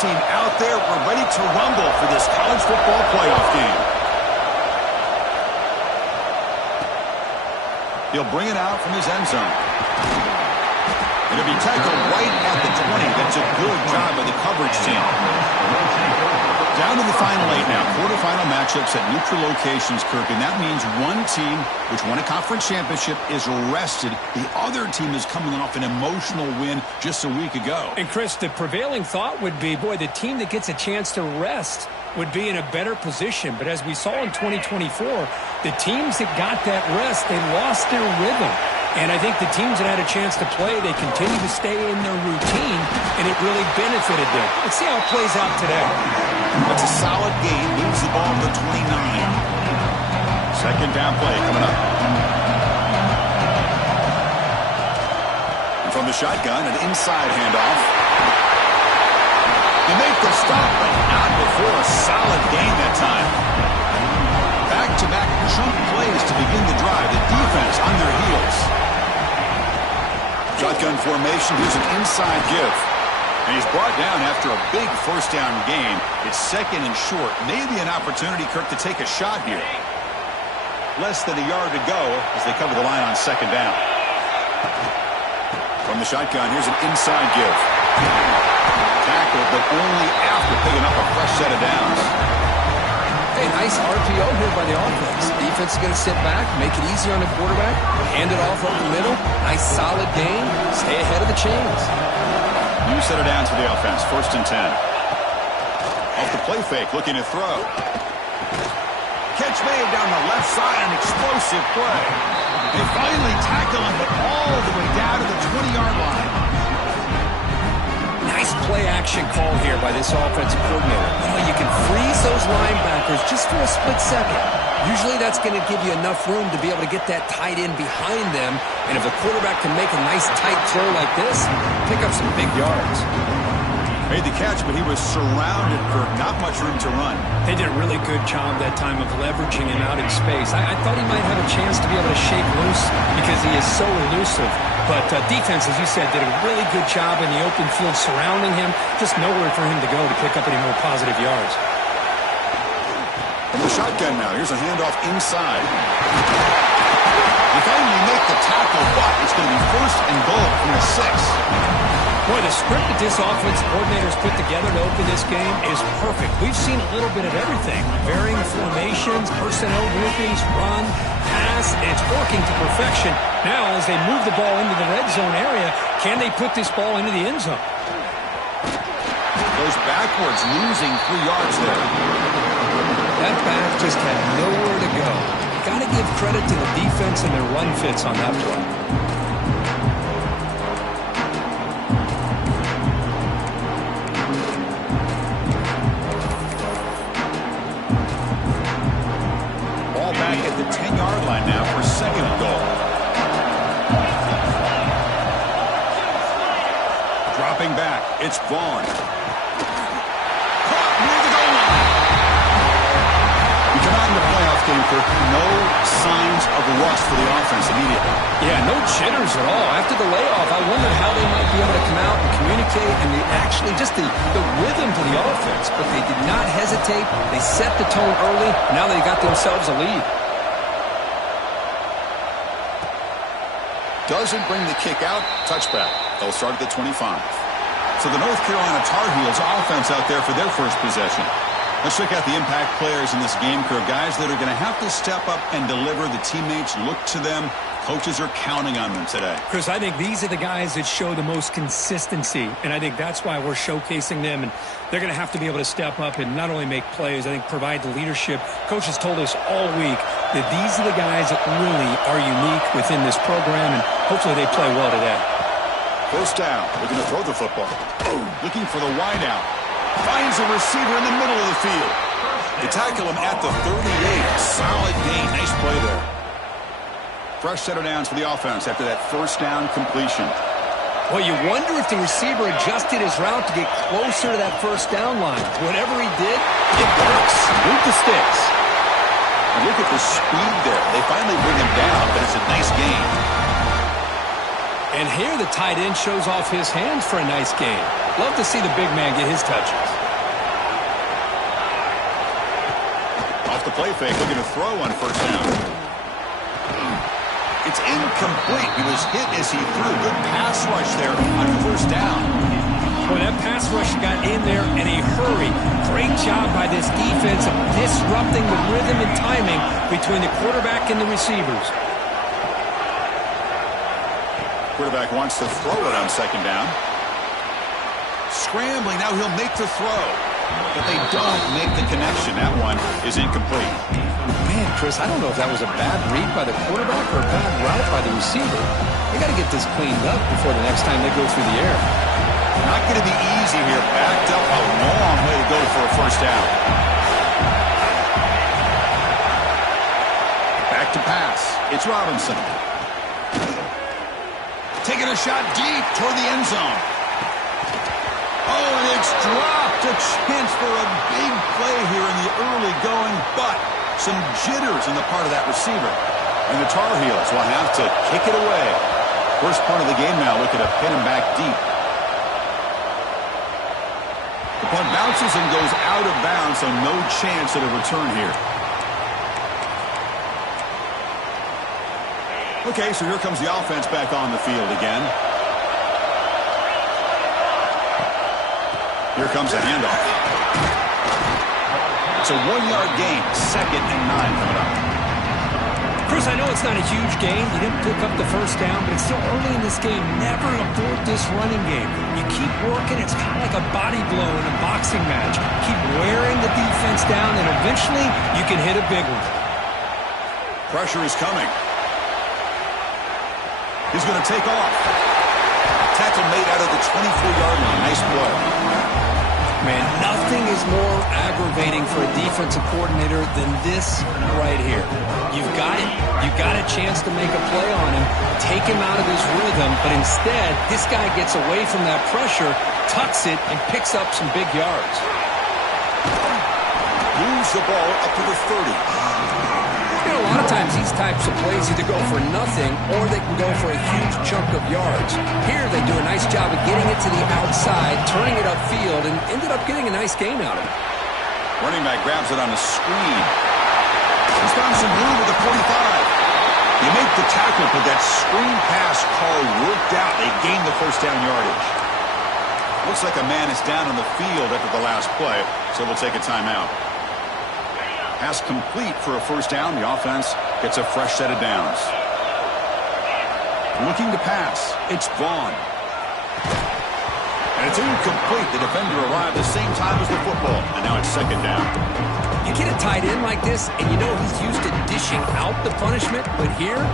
team out there. We're ready to rumble for this college football playoff game. He'll bring it out from his end zone. It'll be tackled right at the 20. That's a good job by the coverage team. Down to the final 8 now. Quarterfinal matchups at neutral locations, Kirk. And that means one team, which won a conference championship, is rested. The other team is coming off an emotional win just a week ago. And, Chris, the prevailing thought would be, boy, the team that gets a chance to rest would be in a better position. But as we saw in 2024, the teams that got that rest, they lost their rhythm. And I think the teams that had a chance to play, they continue to stay in their routine, and it really benefited them. Let's see how it plays out today. That's a solid gain. Moves the ball to the 29. Second down play coming up. And from the shotgun, an inside handoff. They make the stop, but not before a solid gain that time. Back-to-back chunk plays to begin the drive. The defense on their heels. Shotgun formation. Here's an inside give. And he's brought down after a big first down gain. It's second and short. Maybe an opportunity, Kirk, to take a shot here. Less than a yard to go as they cover the line on second down. From the shotgun, here's an inside give. Tackled, but only after picking up a fresh set of downs. Hey, nice RPO here by the offense. Defense is going to sit back, make it easier on the quarterback, hand it off up the middle. Nice solid gain. Stay ahead of the chains. New set of downs for the offense. First and 10. Off the play fake, looking to throw. Catch made down the left side, an explosive play. They finally tackle him, but all the way down to the 20-yard line. Nice play-action call here by this offensive coordinator. You know, you can freeze those linebackers just for a split second. Usually that's going to give you enough room to be able to get that tight end behind them. And if the quarterback can make a nice tight throw like this, pick up some big yards. Made the catch, but he was surrounded for not much room to run. They did a really good job that time of leveraging him out in space. I thought he might have a chance to be able to shake loose because he is so elusive. But defense, as you said, did a really good job in the open field surrounding him. Just nowhere for him to go to pick up any more positive yards. From the shotgun now, here's a handoff inside. They finally make the tackle, but it's going to be first and goal from the 6. Boy, the script that this offensive coordinator's put together to open this game is perfect. We've seen a little bit of everything. Varying formations, personnel groupings, run, pass. It's working to perfection. Now, as they move the ball into the red zone area, can they put this ball into the end zone? Goes backwards, losing 3 yards there. That back just had nowhere to go. Got to give credit to the defense and their run fits on that play. Ball back at the 10-yard line now for second and goal. Dropping back, it's Vaughn. Caught near the goal line. You come out in the playoff game, Kirk, no signs of rust for the offense immediately. Yeah, no jitters at all. After the layoff, I wondered how they might be able to come out and communicate and actually just the rhythm to the offense. But they did not hesitate. They set the tone early. Now they got themselves a lead. Doesn't bring the kick out. Touchback. They'll start at the 25. So the North Carolina Tar Heels offense out there for their first possession. Let's check out the impact players in this game, Kirk. Guys that are going to have to step up and deliver. The teammates look to them. Coaches are counting on them today. Chris, I think these are the guys that show the most consistency, and I think that's why we're showcasing them. And they're going to have to be able to step up and not only make plays, I think provide the leadership. Coaches told us all week that these are the guys that really are unique within this program, and hopefully they play well today. First down, looking to throw the football. Looking for the wide out. Finds a receiver in the middle of the field. They tackle him at the 38. Solid gain. Nice play there. Fresh set of downs for the offense after that first down completion. Well, you wonder if the receiver adjusted his route to get closer to that first down line. Whatever he did, it works. Move the sticks. And look at the speed there. They finally bring him down, but it's a nice gain. And here the tight end shows off his hands for a nice game. Love to see the big man get his touches. Off the play fake, looking to throw on first down. It's incomplete. He was hit as he threw. Good pass rush there on first down. Boy, that pass rush got in there in a hurry. Great job by this defense of disrupting the rhythm and timing between the quarterback and the receivers. Quarterback wants to throw it on second down. Scrambling, now he'll make the throw. But they don't make the connection. That one is incomplete. Man, Chris, I don't know if that was a bad read by the quarterback or a bad route by the receiver. They got to get this cleaned up before the next time they go through the air. Not going to be easy here. Backed up a long way to go for a first down. Back to pass. It's Robinson. Taking a shot deep toward the end zone. Oh, and it's dropped. A chance for a big play here in the early going, but some jitters on the part of that receiver. And the Tar Heels will have to kick it away. First punt of the game now, looking to pin him back deep. The punt bounces and goes out of bounds, so no chance at a return here. Okay, so here comes the offense back on the field again. Here comes a handoff. It's a 1-yard gain, 2nd and 9 coming up. Chris, I know it's not a huge gain. You didn't pick up the first down, but it's still early in this game. Never abort this running game. You keep working. It's kind of like a body blow in a boxing match. Keep wearing the defense down, and eventually you can hit a big one. Pressure is coming. He's going to take off. Tackle made out of the 24-yard line. Nice play. Man, nothing is more aggravating for a defensive coordinator than this right here. You've got it. You've got a chance to make a play on him, take him out of his rhythm, but instead, this guy gets away from that pressure, tucks it, and picks up some big yards. Moves the ball up to the 30. You know, a lot of times these types of plays either go for nothing or they can go for a huge chunk of yards. Here they do a nice job of getting it to the outside, turning it upfield, and ended up getting a nice gain out of it. Running back grabs it on a screen. He's found some room with the 45. You make the tackle, but that screen pass call worked out. They gained the first down yardage. Looks like a man is down on the field after the last play, so we'll take a timeout. Pass complete for a first down. The offense gets a fresh set of downs. Looking to pass. It's Vaughn. And it's incomplete. The defender arrived the same time as the football. And now it's second down. You get a tight end like this, and you know he's used to dishing out the punishment. But here,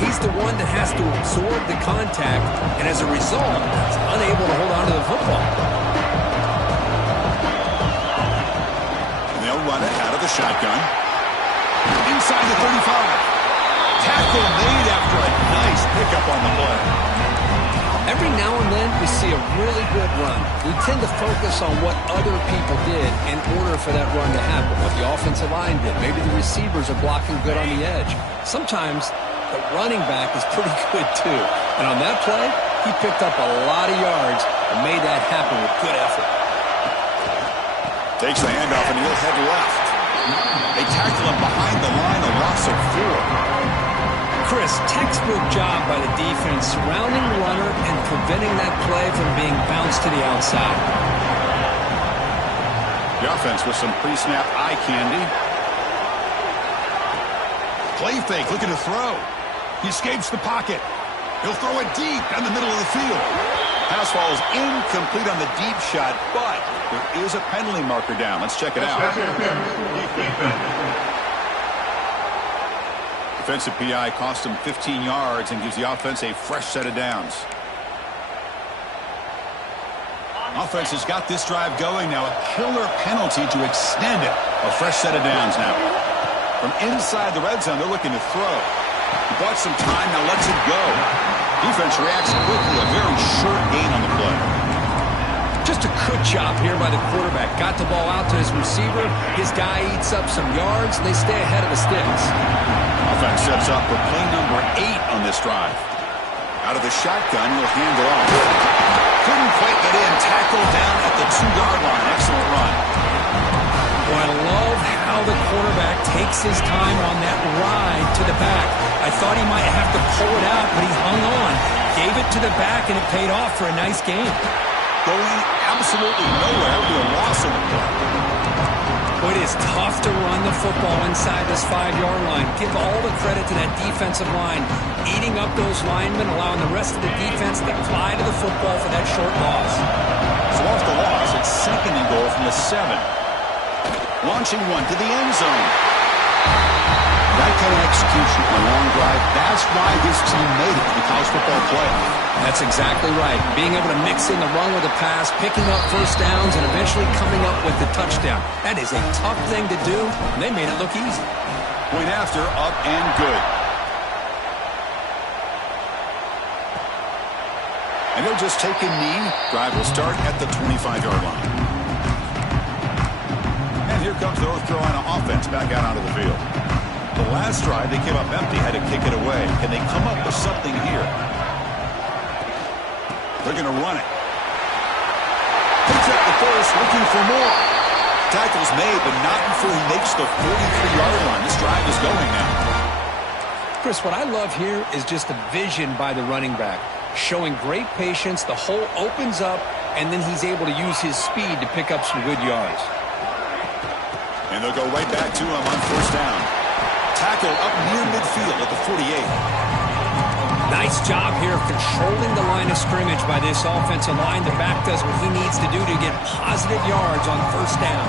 he's the one that has to absorb the contact. And as a result, he's unable to hold on to the football. Run it out of the shotgun. Inside the 35. Tackle made after a nice pickup on the play. Every now and then we see a really good run. We tend to focus on what other people did in order for that run to happen. What the offensive line did. Maybe the receivers are blocking good on the edge. Sometimes the running back is pretty good too. And on that play, he picked up a lot of yards and made that happen with good effort. Takes the handoff and he'll head left. They tackle him behind the line, a loss of 4. Chris, textbook job by the defense surrounding the runner and preventing that play from being bounced to the outside. The offense with some pre-snap eye candy. Play fake, looking to throw. He escapes the pocket. He'll throw it deep down the middle of the field. Pass falls incomplete on the deep shot, but there is a penalty marker down. Let's check it out. Defensive PI cost him 15 yards and gives the offense a fresh set of downs. Offense has got this drive going now. A killer penalty to extend it. A fresh set of downs now. From inside the red zone, they're looking to throw. He bought some time, now lets it go. Defense reacts quickly, a very short gain on the play. Just a good job here by the quarterback. Got the ball out to his receiver. His guy eats up some yards, and they stay ahead of the sticks. Offense sets up for play number 8 on this drive. Out of the shotgun, he'll hand it off. Couldn't quite get in. Tackled down at the 2-yard line. Excellent run. Well, I love how the quarterback takes his time on that ride to the back. I thought he might have to pull it out, but he hung on. Gave it to the back, and it paid off for a nice game. Going absolutely nowhere to a loss of the play. It is tough to run the football inside this 5-yard line. Give all the credit to that defensive line, eating up those linemen, allowing the rest of the defense to fly to the football for that short loss. So off the loss, it's 2nd and goal from the 7. Launching one to the end zone. That kind of execution on a long drive, that's why this team made it to the college football playoff. That's exactly right. Being able to mix in the run with the pass, picking up first downs, and eventually coming up with the touchdown. That is a tough thing to do, and they made it look easy. Point after, up and good. And he'll just take a knee. Drive will start at the 25-yard line. And here comes the North Carolina offense back out onto the field. The last drive, they came up empty, had to kick it away. Can they come up with something here? They're going to run it. Picks up the first, looking for more. Tackle's made, but not before he makes the 43-yard line. This drive is going now. Chris, what I love here is just the vision by the running back. Showing great patience, the hole opens up, and then he's able to use his speed to pick up some good yards. And they'll go right back to him on first down. Tackle up near midfield at the 48. Nice job here of controlling the line of scrimmage by this offensive line. The back does what he needs to do to get positive yards on first down.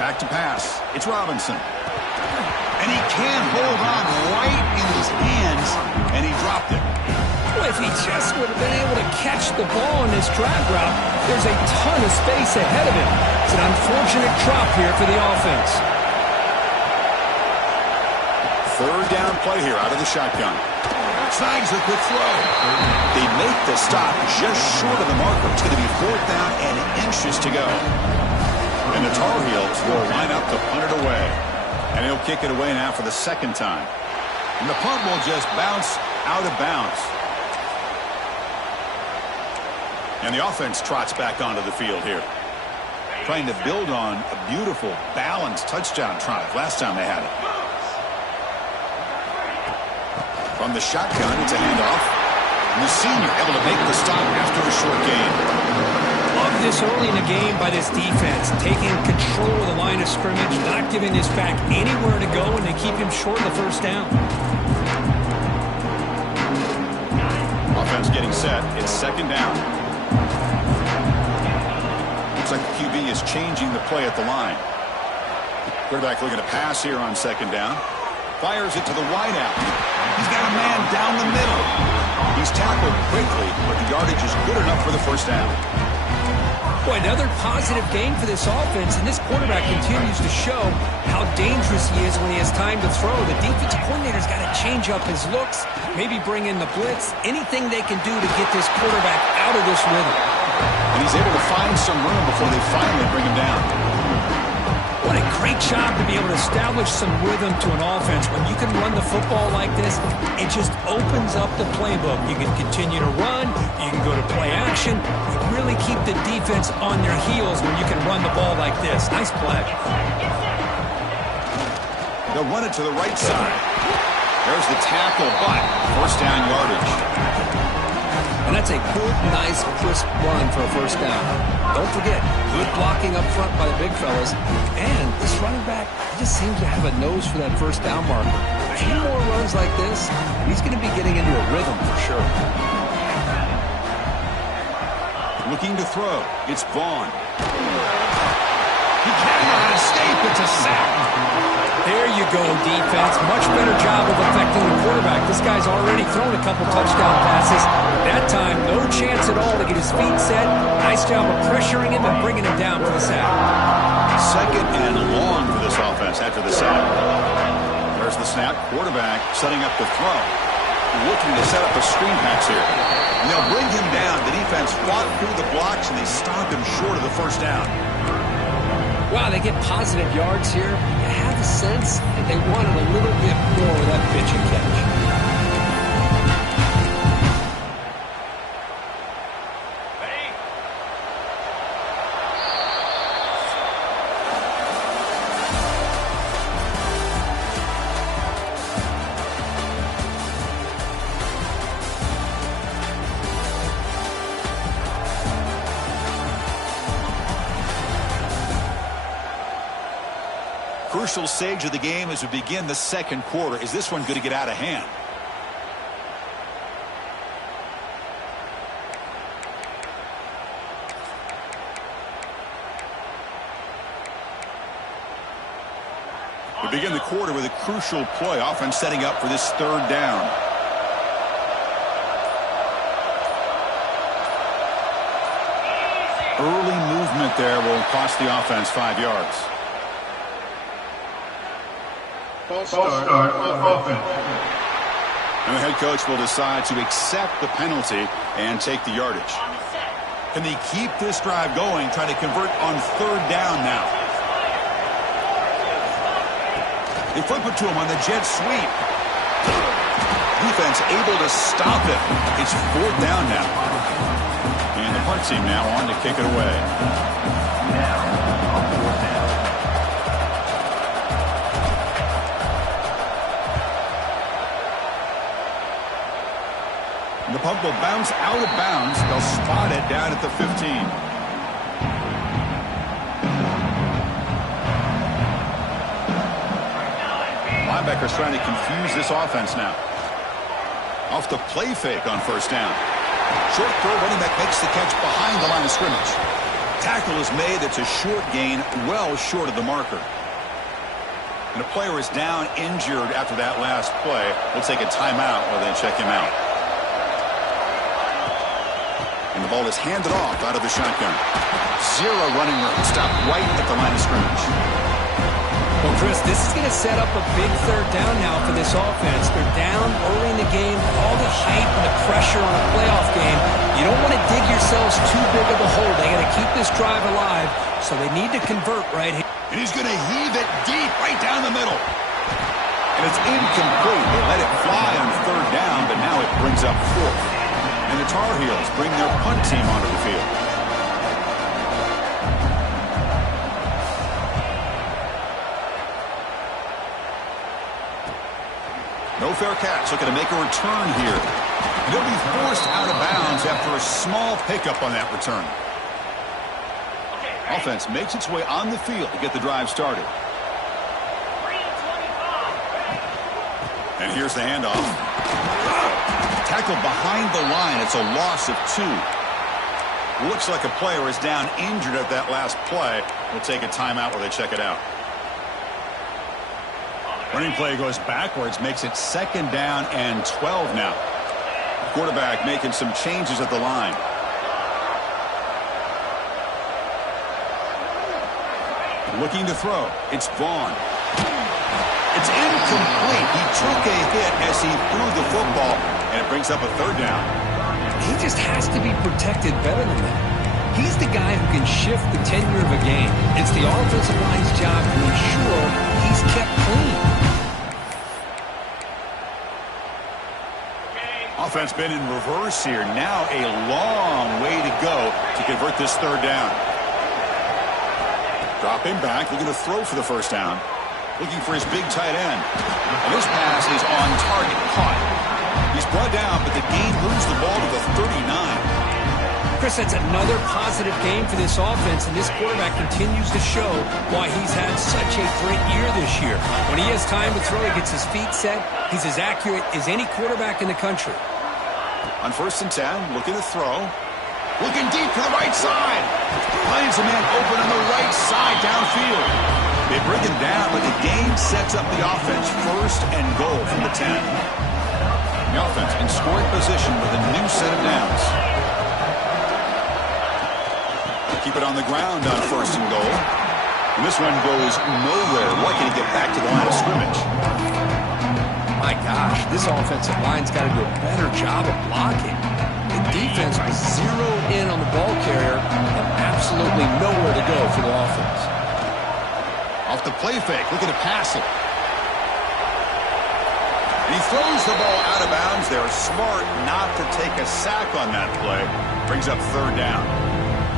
Back to pass. It's Robinson. And he can hold on right in his hands, and he dropped it. If he just would have been able to catch the ball in this drag route, there's a ton of space ahead of him. It's an unfortunate drop here for the offense. 3rd down play here out of the shotgun. Snags a quick throw. They make the stop just short of the marker. It's going to be 4th down and inches to go. And the Tar Heels will line up to punt it away. And he'll kick it away now for the 2nd time. And the punt will just bounce out of bounds. And the offense trots back onto the field here. Trying to build on a beautiful, balanced touchdown drive last time they had it. From the shotgun, it's a handoff. And the senior able to make the stop after a short gain. Love this early in the game by this defense. Taking control of the line of scrimmage, not giving this back anywhere to go, and they keep him short of the first down. Offense getting set. It's 2nd down. Looks like the QB is changing the play at the line. Quarterback looking to pass here on 2nd down. Fires it to the wideout. He's got a man down the middle. He's tackled quickly, but the yardage is good enough for the first down. Boy, another positive game for this offense, and this quarterback continues to show how dangerous he is when he has time to throw. The defensive coordinator's got to change up his looks, maybe bring in the blitz, anything they can do to get this quarterback out of this rhythm. And he's able to find some room before they finally bring him down. What a great job to be able to establish some rhythm to an offense. When you can run the football like this, it just opens up the playbook. You can continue to run, you can go to play action, you really keep the defense on their heels when you can run the ball like this. Nice play. They'll run it to the right side. There's the tackle, but first down yardage. And that's a good, nice, crisp run for a first down. Don't forget, good blocking up front by the big fellas. And this running back just seems to have a nose for that first down marker. A few more runs like this, he's going to be getting into a rhythm for sure. Looking to throw. It's Vaughn. He cannot escape. It's a sack. There you go, defense. Much better job of affecting the quarterback. This guy's already thrown a couple touchdown passes. That time, no chance at all to get his feet set. Nice job of pressuring him and bringing him down for the sack. 2nd and long for this offense after the sack. There's the snap. Quarterback setting up the throw. Looking to set up a screen pass here. And they'll bring him down. The defense fought through the blocks, and they stop him short of the first down. Wow, they get positive yards here. You have the sense that they wanted a little bit more with that pitch and catch. Crucial stage of the game as we begin the second quarter. Is this one going to get out of hand? We begin the quarter with a crucial play. Offense setting up for this third down. Early movement there will cost the offense 5 yards. False start offense. And the head coach will decide to accept the penalty and take the yardage. Can they keep this drive going, trying to convert on third down now? They flip it to him on the jet sweep. Defense able to stop it. It's fourth down now. And the punt team now on to kick it away. Now on fourth down. The puck will bounce out of bounds. They'll spot it down at the 15. Linebackers trying to confuse this offense now. Off the play fake on first down. Short throw, running back makes the catch behind the line of scrimmage. Tackle is made. It's a short gain, well short of the marker. And a player is down injured after that last play. We'll take a timeout while they check him out. And the ball is handed off out of the shotgun. Zero running room. Stop right at the line of scrimmage. Well, Chris, this is going to set up a big third down now for this offense. They're down early in the game. All the hype and the pressure on a playoff game. You don't want to dig yourselves too big of a hole. They got to keep this drive alive, so they need to convert right here. And he's going to heave it deep right down the middle. And it's incomplete. They let it fly on third down, but now it brings up fourth. And the Tar Heels bring their punt team onto the field. No fair catch. Looking to make a return here. And he'll be forced out of bounds after a small pickup on that return. Offense makes its way on the field to get the drive started. And here's the handoff. Tackled behind the line. It's a loss of 2. Looks like a player is down injured at that last play. We'll take a timeout while they check it out. Running play goes backwards, makes it second down and 12 now. Quarterback making some changes at the line. Looking to throw. It's Vaughn. It's incomplete. He took a hit as he threw the football, and it brings up a third down. He just has to be protected better than that. He's the guy who can shift the tenure of a game. It's the offensive line's job to ensure he's kept clean. Offense been in reverse here. Now a long way to go to convert this third down. Dropping back, looking to throw for the first down. Looking for his big tight end. And this pass is on target, caught. He's brought down, but the gain moves the ball to the 39. Chris, that's another positive game for this offense, and this quarterback continues to show why he's had such a great year this year. When he has time to throw, he gets his feet set. He's as accurate as any quarterback in the country. On first and 10, looking to throw. Looking deep to the right side. Finds a man open on the right side downfield. They bring him down, but the gain sets up the offense. First and goal from the 10. The offense in scoring position with a new set of downs. Keep it on the ground on first and goal. And this one goes nowhere. Lucky to get back to the line of scrimmage. My gosh, this offensive line's got to do a better job of blocking. The defense was zeroed in on the ball carrier and absolutely nowhere to go for the offense. Off the play fake, looking to pass it. And he throws the ball out of bounds. They're smart not to take a sack on that play. Brings up third down.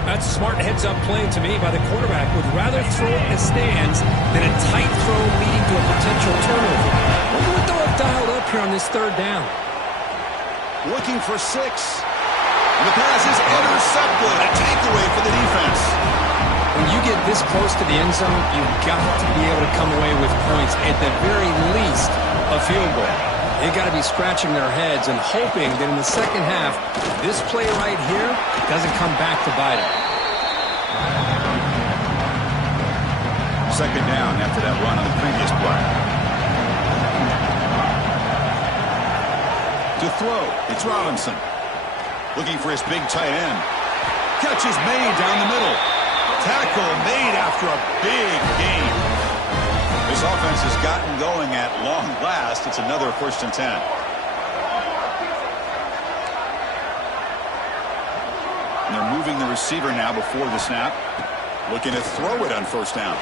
That's a smart heads-up play to me by the quarterback. Would rather throw it in the stands than a tight throw leading to a potential turnover. Wonder what they'll have dialed up here on this third down. Looking for 6. And the pass is intercepted. A takeaway for the defense. When you get this close to the end zone, you've got to be able to come away with points. At the very least, a field goal. They've got to be scratching their heads and hoping that in the second half, this play right here doesn't come back to bite them. Second down after that run on the previous play. To throw, it's Robinson. Looking for his big tight end. Catch is made down the middle. Tackle made after a big gain. This offense has gotten going at long last. It's another 1st and 10. And they're moving the receiver now before the snap. Looking to throw it on 1st down.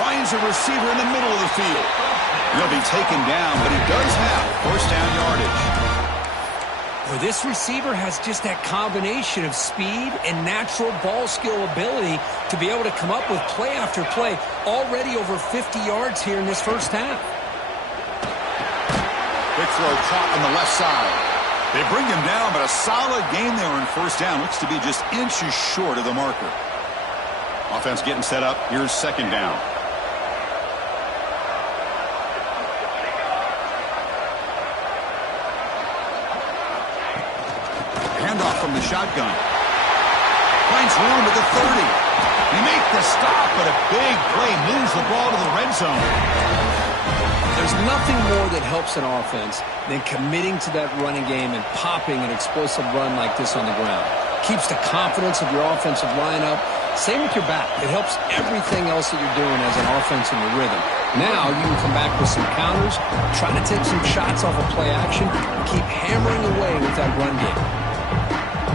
Finds a receiver in the middle of the field. He'll be taken down, but he does have 1st down yardage. Well, this receiver has just that combination of speed and natural ball skill ability to be able to come up with play after play. Already over 50 yards here in this first half. Big throw caught on the left side. They bring him down, but a solid game there in 1st down. Looks to be just inches short of the marker. Offense getting set up. Here's 2nd down. Handoff from the shotgun. Finds room at the 30. He makes the stop, but a big play moves the ball to the red zone. There's nothing more that helps an offense than committing to that running game and popping an explosive run like this on the ground. Keeps the confidence of your offensive lineup. Same with your back. It helps everything else that you're doing as an offense in your rhythm. Now you can come back with some counters, try to take some shots off of play action, and keep hammering away with that run game.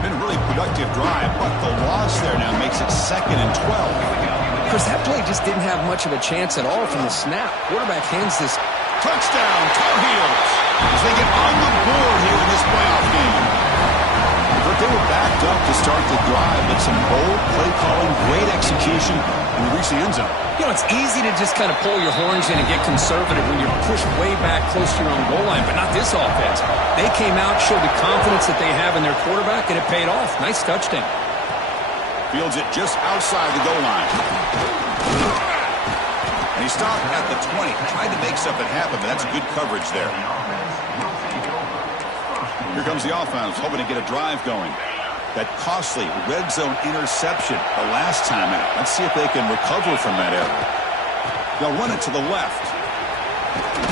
Been a really productive drive, but the loss there now makes it 2nd and 12. Of course, that play just didn't have much of a chance at all from the snap. Quarterback hands this. Touchdown, Tar Heels, as they get on the board here in this playoff game. But they were backed up to start the drive, but some bold play calling, great execution, and we reach the end zone. You know, it's easy to just kind of pull your horns in and get conservative when you're pushed way back close to your own goal line, but not this offense. They came out, showed the confidence that they have in their quarterback, and it paid off. Nice touchdown. Fields it just outside the goal line. And he stopped at the 20. Tried to make something happen, but that's good coverage there. Here comes the offense, hoping to get a drive going. That costly red zone interception the last time out. Let's see if they can recover from that error. They'll run it to the left.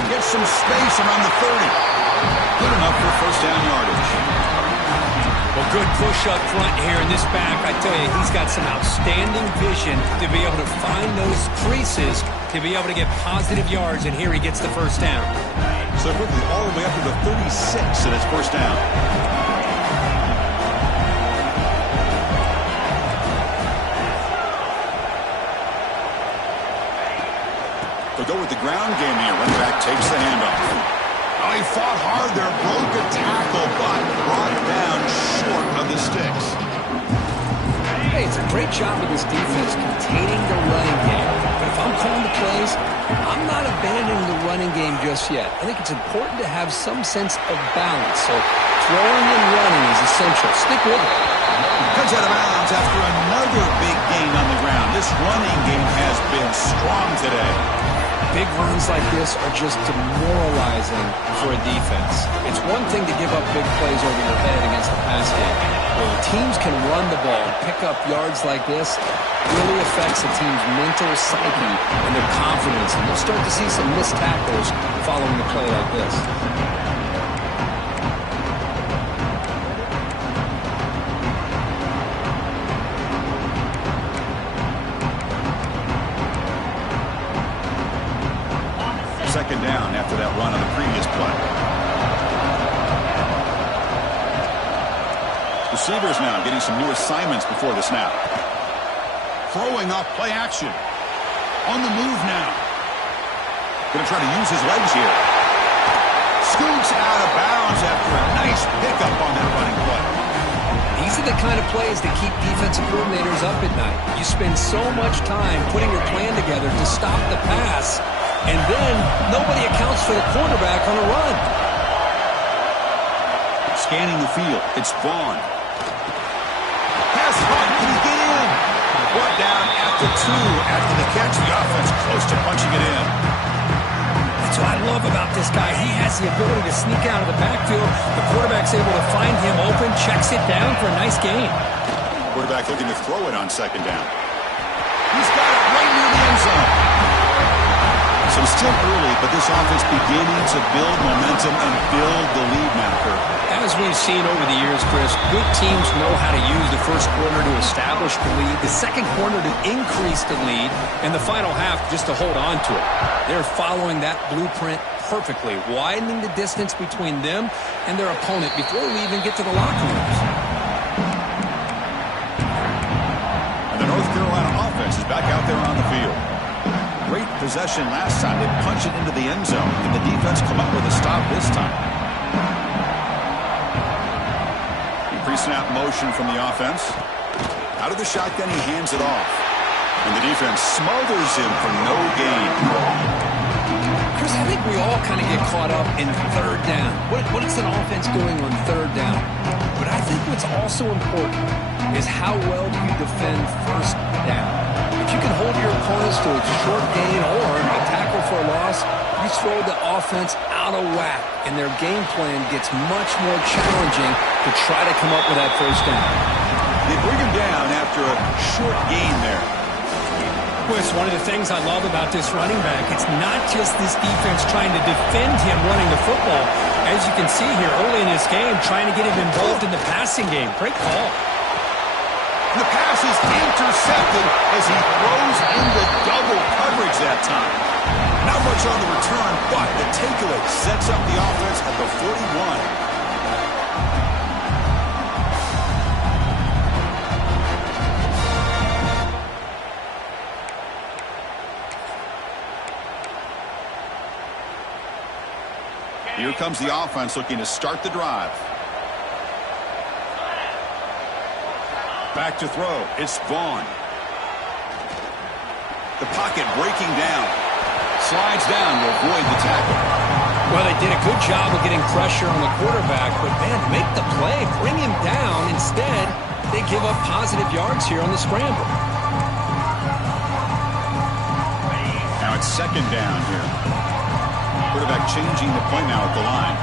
Get some space around the 30. Good enough for 1st down yardage. Well, good push up front here in this back. I tell you, he's got some outstanding vision to be able to find those creases to be able to get positive yards, and here he gets the 1st down. So quickly all the way up to the 36, and it's 1st down. They'll go with the ground game here. Running back takes the handoff. Oh, he fought hard there, broke a tackle, but brought down short of the sticks. Hey, it's a great job of this defense containing the running game. But if I'm calling the plays, I'm not abandoning the running game just yet. I think it's important to have some sense of balance. So throwing and running is essential. Stick with it. Comes out of bounds after another big gain on the ground. This running game has been strong today. Big runs like this are just demoralizing for a defense. It's one thing to give up big plays over your head against the pass game. When teams can run the ball and pick up yards like this, it really affects a team's mental psyche and their confidence. And we'll start to see some missed tackles following a play like this. Second down after that run on the previous play. Receivers now getting some new assignments before the snap. Throwing off play action. On the move now. Going to try to use his legs here. Scoots out of bounds after a nice pickup on that running play. These are the kind of plays that keep defensive coordinators up at night. You spend so much time putting your plan together to stop the pass, and then nobody accounts for the quarterback on a run. Scanning the field. It's Vaughn. Pass caught. Can he get in? Brought down at the 2 after the catch. The offense close to punching it in. That's what I love about this guy. He has the ability to sneak out of the backfield. The quarterback's able to find him open, checks it down for a nice gain. Quarterback looking to throw it on second down. He's got it right near the end zone. So still early, but this offense beginning to build momentum and build the lead now, Kirk. As we've seen over the years, Chris, good teams know how to use the first quarter to establish the lead, the second quarter to increase the lead, and the final half just to hold on to it. They're following that blueprint perfectly, widening the distance between them and their opponent before we even get to the locker rooms. And the North Carolina offense is back out there on the field. Great possession last time. They punch it into the end zone. Can the defense come up with a stop this time? Pre-snap motion from the offense. Out of the shotgun, he hands it off. And the defense smothers him for no gain. Chris, I think we all kind of get caught up in third down. What is an offense doing on third down? But I think what's also important is how well do you defend first down. If you can hold your opponents to a short gain or a tackle for a loss, you throw the offense out of whack, and their game plan gets much more challenging to try to come up with that first down. They bring him down after a short gain there. Well, it's one of the things I love about this running back. It's not just this defense trying to defend him running the football. As you can see here early in this game, trying to get him involved in the passing game. Great call. The pass is intercepted as he throws into double coverage that time. Not much on the return, but the takeaway sets up the offense at the 41. Here comes the offense looking to start the drive. Back to throw. It's Vaughn. The pocket breaking down. Slides down to avoid the tackle. Well, they did a good job of getting pressure on the quarterback, but, man, make the play. Bring him down. Instead, they give up positive yards here on the scramble. Now it's second down here. Quarterback changing the play now at the line.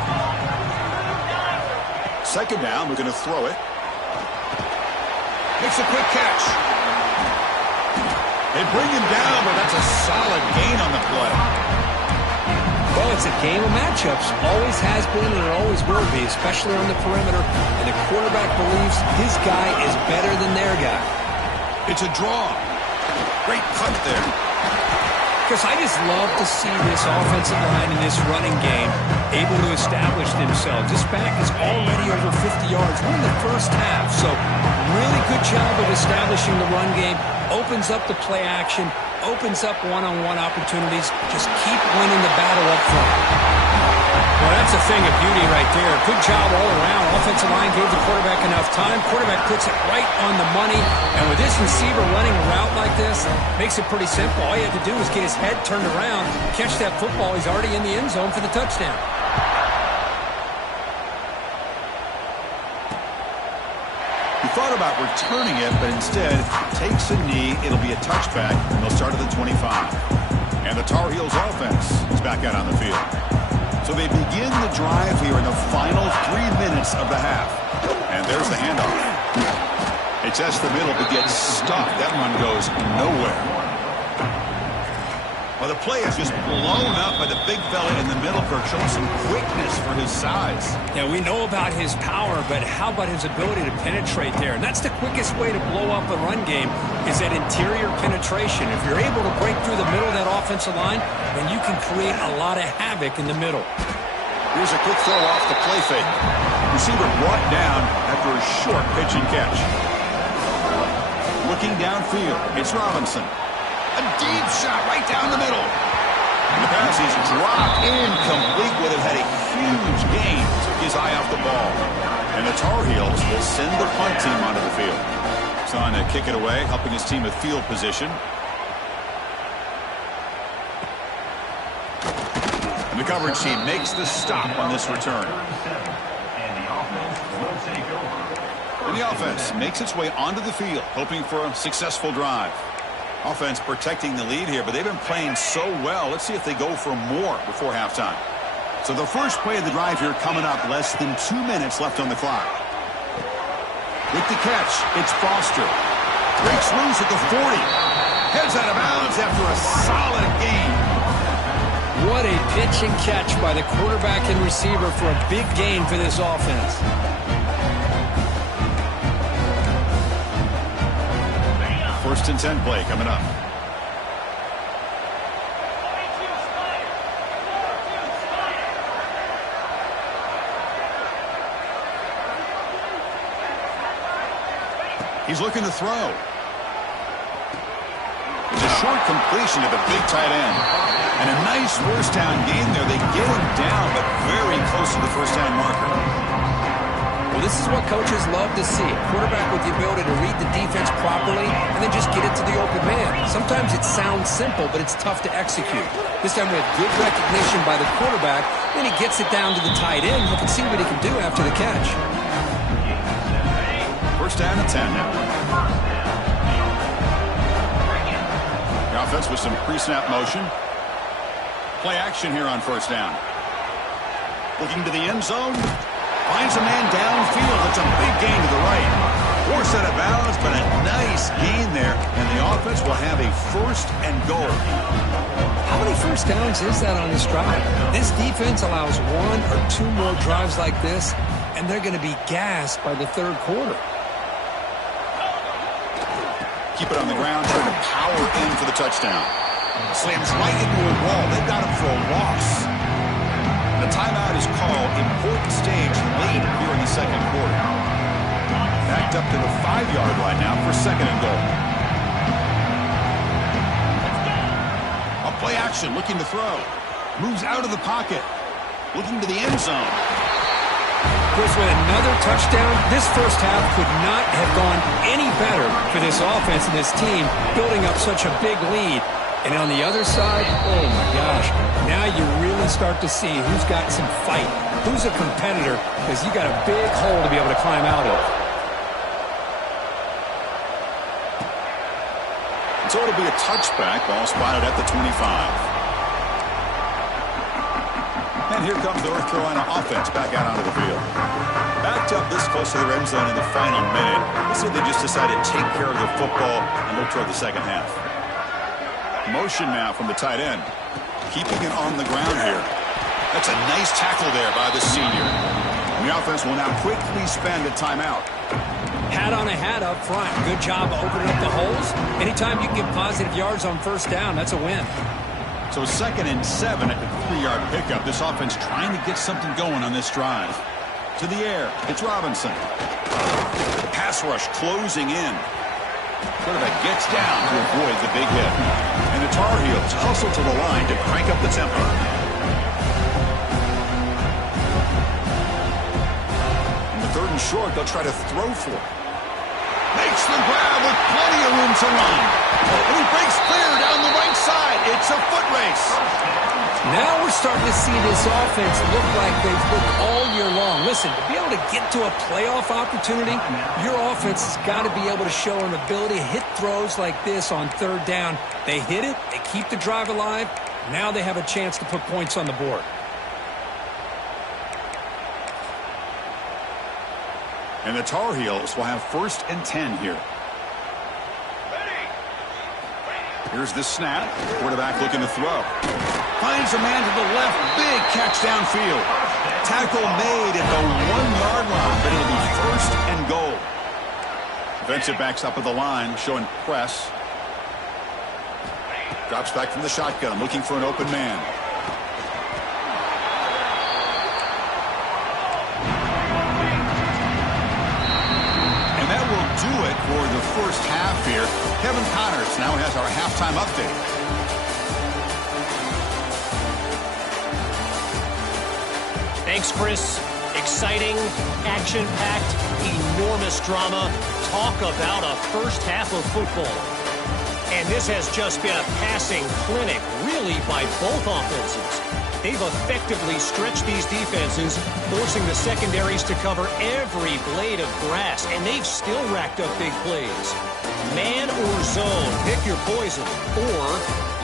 Second down, we're going to throw it. Makes a quick catch. They bring him down, but that's a solid gain on the play. Well, it's a game of matchups. Always has been and it always will be, especially on the perimeter. And the quarterback believes his guy is better than their guy. It's a draw. Great cut there. Chris, I just love to see this offensive line in this running game able to establish themselves. This back is already over 50 yards. We're in the first half, so really good job of establishing the run game. Opens up the play action, opens up one-on-one opportunities. Just keep winning the battle up front. Well, that's a thing of beauty right there. Good job all around. Offensive line gave the quarterback enough time. Quarterback puts it right on the money. And with this receiver running a route like this, makes it pretty simple. All you have to do is get his head turned around, catch that football. He's already in the end zone for the touchdown. He thought about returning it, but instead takes a knee. It'll be a touchback, and they'll start at the 25. And the Tar Heels offense is back out on the field. So they begin the drive here in the final 3 minutes of the half. And there's the handoff. It tests the middle, but gets stuck. That one goes nowhere. Well, the play is just blown up by the big fella in the middle, Kirk, showing some quickness for his size. Yeah, we know about his power, but how about his ability to penetrate there? And that's the quickest way to blow up a run game is that interior penetration. If you're able to break through the middle of that offensive line, then you can create a lot of havoc in the middle. Here's a quick throw off the play fake. Receiver brought down after a short pitch and catch. Looking downfield, it's Robinson. A deep shot right down the middle. And the pass is dropped incomplete with it. Had a huge gain. Took his eye off the ball. And the Tar Heels will send the punt team onto the field. He's on to kick it away, helping his team with field position. And the coverage team makes the stop on this return. And the offense makes its way onto the field, hoping for a successful drive. Offense protecting the lead here, but they've been playing so well. Let's see if they go for more before halftime. So the first play of the drive here coming up, less than 2 minutes left on the clock. With the catch, it's Foster. Breaks loose at the 40. Heads out of bounds after a solid gain. What a pitch and catch by the quarterback and receiver for a big gain for this offense. First and 10 play coming up. He's looking to throw. It's a short completion to the big tight end. And a nice first down gain there. They get him down, but very close to the first down marker. Well, this is what coaches love to see. A quarterback with the ability to read the defense properly and then just get it to the open man. Sometimes it sounds simple, but it's tough to execute. This time we have good recognition by the quarterback. Then he gets it down to the tight end. You can see what he can do after the catch. First down and 10 now. The offense with some pre-snap motion. Play action here on first down. Looking to the end zone. Finds a man downfield. It's a big gain to the right. Forced out of bounds, but a nice gain there. And the offense will have a first and goal. How many first downs is that on this drive? This defense allows 1 or 2 more drives like this, and they're going to be gassed by the third quarter. Keep it on the ground, trying to power in for the touchdown. Slams right into a wall. They've got him for a loss. The timeout is called. Important stage late here in the second quarter. Backed up to the 5-yard line now for second and goal. A play action, looking to throw. Moves out of the pocket. Looking to the end zone. Chris, with another touchdown, this first half could not have gone any better for this offense and this team, building up such a big lead. And on the other side, oh my gosh, now you really start to see who's got some fight, who's a competitor, because you got a big hole to be able to climb out of. So it'll be a touchback, ball spotted at the 25. And here comes the North Carolina offense back out onto the field. Backed up this close to the red zone in the final minute. Let's see if they just decided to take care of the football and look toward the second half. Motion now from the tight end. Keeping it on the ground here. That's a nice tackle there by the senior. And the offense will now quickly spend a timeout. Hat on a hat up front. Good job opening up the holes. Anytime you can get positive yards on first down, that's a win. So 2nd and 7 at the 3-yard pickup. This offense trying to get something going on this drive. To the air. It's Robinson. Pass rush closing in. Quarterback gets down to avoid the big hit. And the Tar Heels hustle to the line to crank up the tempo. In the 3rd and short, they'll try to throw for it. Makes the grab with plenty of room to run. And he breaks clear down the right side. It's a foot race. Now we're starting to see this offense look like they've looked all year long. Listen, to be able to get to a playoff opportunity, your offense has got to be able to show an ability to hit throws like this on 3rd down. They hit it, they keep the drive alive. Now they have a chance to put points on the board. And the Tar Heels will have 1st and 10 here. Here's the snap. Quarterback looking to throw. Finds a man to the left. Big catch downfield. Tackle made at the 1-yard line, but it'll be 1st and goal. Defensive backs up at the line, showing press. Drops back from the shotgun, looking for an open man. And that will do it for the first half here. Kevin Connors now has our halftime update. Thanks, Chris. Exciting, action-packed, enormous drama. Talk about a first half of football. And this has just been a passing clinic, really, by both offenses. They've effectively stretched these defenses, forcing the secondaries to cover every blade of grass, and they've still racked up big plays. Man or zone, pick your poison, or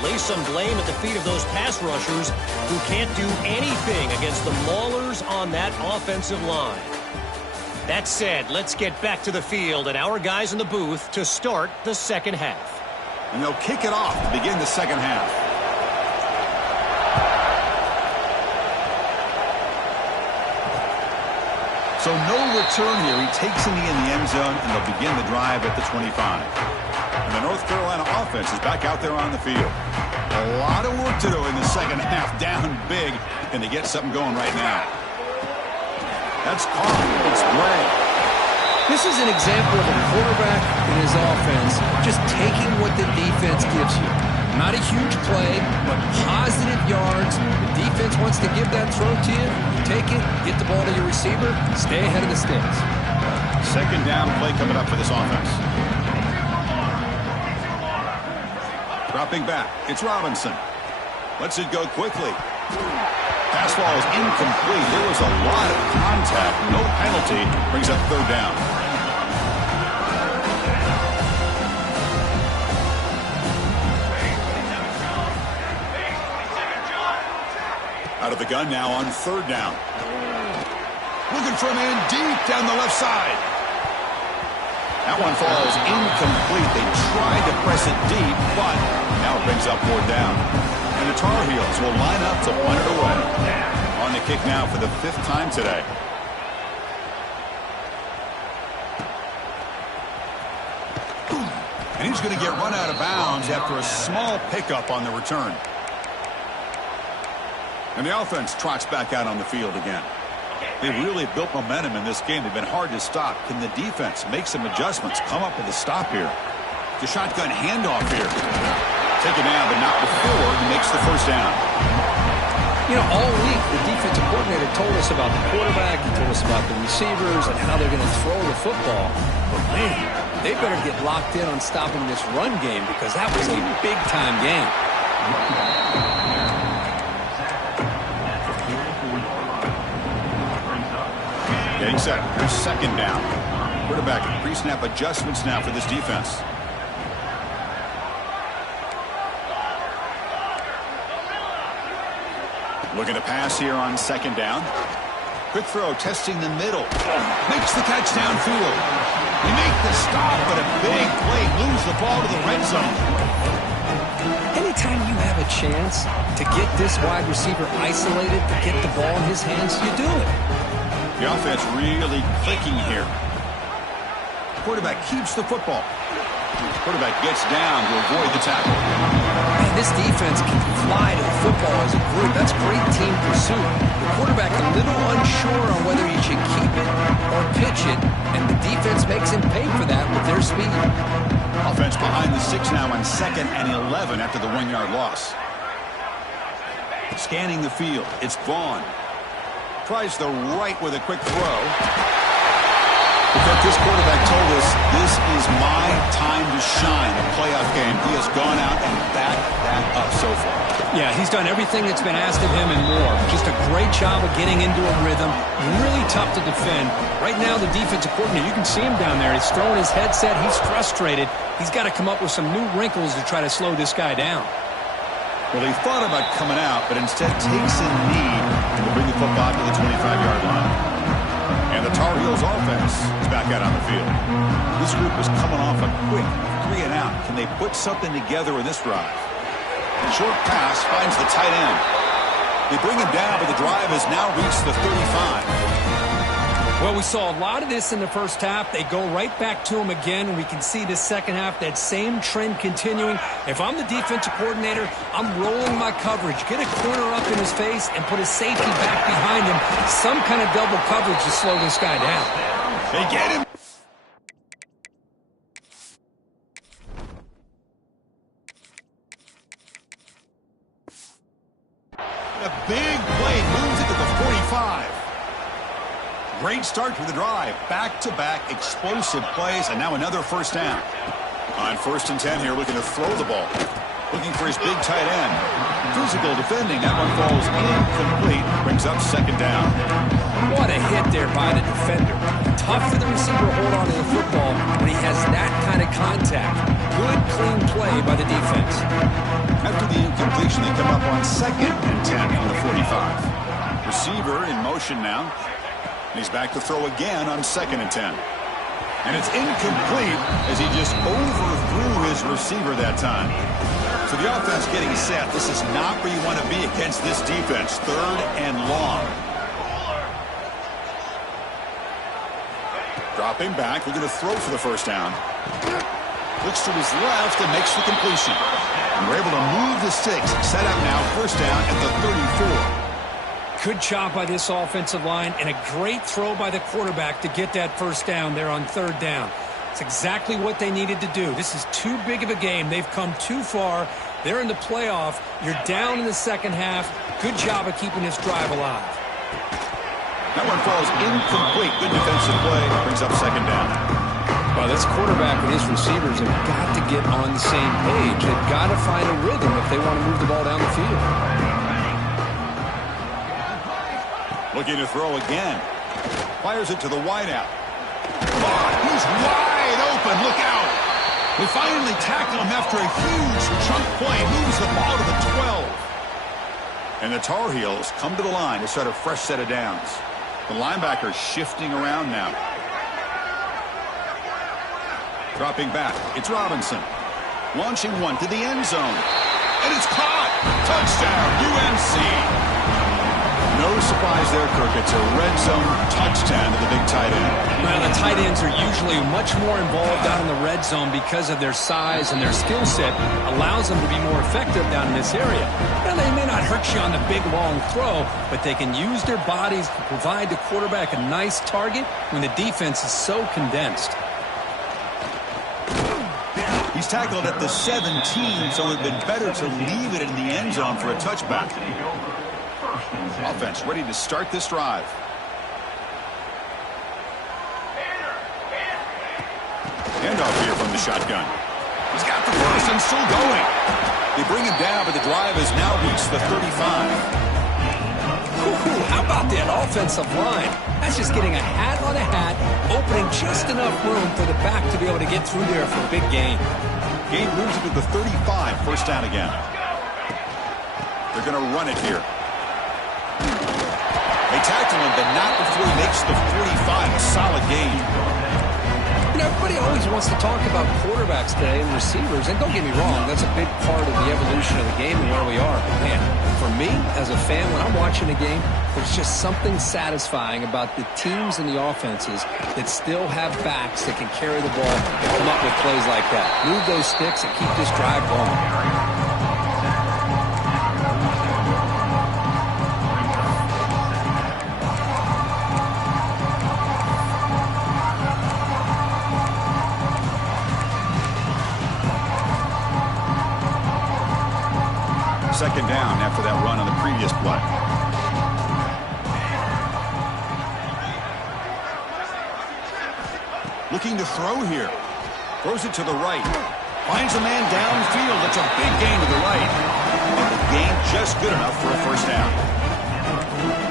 lay some blame at the feet of those pass rushers who can't do anything against the maulers on that offensive line. That said, let's get back to the field and our guys in the booth to start the second half. And they'll kick it off to begin the second half. So no return here. He takes it in the end zone, and they'll begin the drive at the 25. And the North Carolina offense is back out there on the field. A lot of work to do in the second half, down big, and they get something going right now. That's caught. It's Bray. This is an example of a quarterback and his offense just taking what the defense gives you. Not a huge play, but positive yards. The defense wants to give that throw to you. You take it, get the ball to your receiver, stay ahead of the sticks. Second down play coming up for this offense. Dropping back, it's Robinson. Lets it go quickly. Pass ball is incomplete. There was a lot of contact. No penalty. Brings up third down. Out of the gun now on third down. Looking for a man deep down the left side. That one falls incomplete. They tried to press it deep, but now it brings up fourth down. And the Tar Heels will line up to punt it away. On the kick now for the fifth time today. And he's going to get run out of bounds after a small pickup on the return. And the offense trots back out on the field again. They've really built momentum in this game. They've been hard to stop. Can the defense make some adjustments, come up with a stop here? The shotgun handoff here. Take it down, but not before he makes the first down. You know, all week, the defensive coordinator told us about the quarterback. He told us about the receivers and how they're going to throw the football. But, man, they better get locked in on stopping this run game because that was a big-time game. Getting set. Here's second down. Quarterback pre-snap adjustments now for this defense. Looking to pass here on second down. Quick throw, testing the middle. Makes the catch downfield. They make the stop, but a big play moves the ball to the red zone. Anytime you have a chance to get this wide receiver isolated, to get the ball in his hands, you do it. The offense really clicking here. Quarterback keeps the football. Quarterback gets down to avoid the tackle. Man, this defense can fly to the football as a group. That's great team pursuit. The quarterback a little unsure on whether he should keep it or pitch it, and the defense makes him pay for that with their speed. Offense behind the 6 now on 2nd and 11 after the 1-yard loss. Scanning the field. It's Vaughn. Tries the right with a quick throw. In fact, this quarterback told us, this is my time to shine, a playoff game. He has gone out and backed that up so far. Yeah, he's done everything that's been asked of him and more. Just a great job of getting into a rhythm. Really tough to defend. Right now, the defensive coordinator, you can see him down there. He's throwing his headset. He's frustrated. He's got to come up with some new wrinkles to try to slow this guy down. Well, he thought about coming out, but instead takes a knee to bring the football to the 25-yard line. And the Tar Heels offense is back out on the field. This group is coming off a quick 3-and-out. Can they put something together in this drive? Short pass finds the tight end. They bring him down, but the drive has now reached the 35. Well, we saw a lot of this in the first half. They go right back to him again, and we can see the second half, that same trend continuing. If I'm the defensive coordinator, I'm rolling my coverage. Get a corner up in his face and put his safety back behind him. Some kind of double coverage to slow this guy down. They get him. great start to the drive. Back-to-back explosive plays, and now another first down. On 1st and 10 here, looking to throw the ball. Looking for his big tight end. Physical defending. That one falls incomplete. Brings up 2nd down. What a hit there by the defender. Tough for the receiver to hold on to the football when he has that kind of contact. Good, clean play by the defense. After the incompletion, they come up on 2nd and 10 on the 45. Receiver in motion now. He's back to throw again on 2nd and 10. And it's incomplete as he just overthrew his receiver that time. So the offense getting set. This is not where you want to be against this defense. 3rd and long. Dropping back. We're going to throw for the first down. Looks to his left and makes the completion. And we're able to move the sticks. Set up now. First down at the 34. Good job by this offensive line and a great throw by the quarterback to get that first down there on 3rd down. It's exactly what they needed to do. This is too big of a game. They've come too far. They're in the playoff. You're down in the second half. Good job of keeping this drive alive. That one falls incomplete. Good defensive play. Brings up 2nd down. Well, this quarterback and his receivers have got to get on the same page. They've got to find a rhythm if they want to move the ball down the field. Looking to throw again. Fires it to the wideout. He's wide open. Look out. We finally tackle him after a huge chunk play. Moves the ball to the 12. And the Tar Heels come to the line to start a fresh set of downs. The linebacker shifting around now. Dropping back. It's Robinson. Launching one to the end zone. And it's caught. Touchdown, UNC. No surprise there, Kirk. It's a red zone touchdown to the big tight end. Well, the tight ends are usually much more involved down in the red zone because of their size and their skill set allows them to be more effective down in this area. Well, they may not hurt you on the big, long throw, but they can use their bodies to provide the quarterback a nice target when the defense is so condensed. He's tackled at the 17, so it would have been better to leave it in the end zone for a touchback. Offense ready to start this drive. Handoff here from the shotgun. He's got the first and still going. They bring him down, but the drive has now reached the 35. How about that offensive line? That's just getting a hat on a hat, opening just enough room for the back to be able to get through there for a big gain. Gain moves it to the 35. First down again. They're going to run it here. They tackle him, but not before he makes the 45. A solid gain. You know, everybody always wants to talk about quarterbacks today and receivers, and don't get me wrong, that's a big part of the evolution of the game and where we are. But man, for me, as a fan, when I'm watching a game, there's just something satisfying about the teams and the offenses that still have backs that can carry the ball and come up with plays like that. Move those sticks and keep this drive going. Second down after that run on the previous play. Looking to throw here. Throws it to the right. Finds a man downfield. That's a big gain to the right. And the gain just good enough for a first down.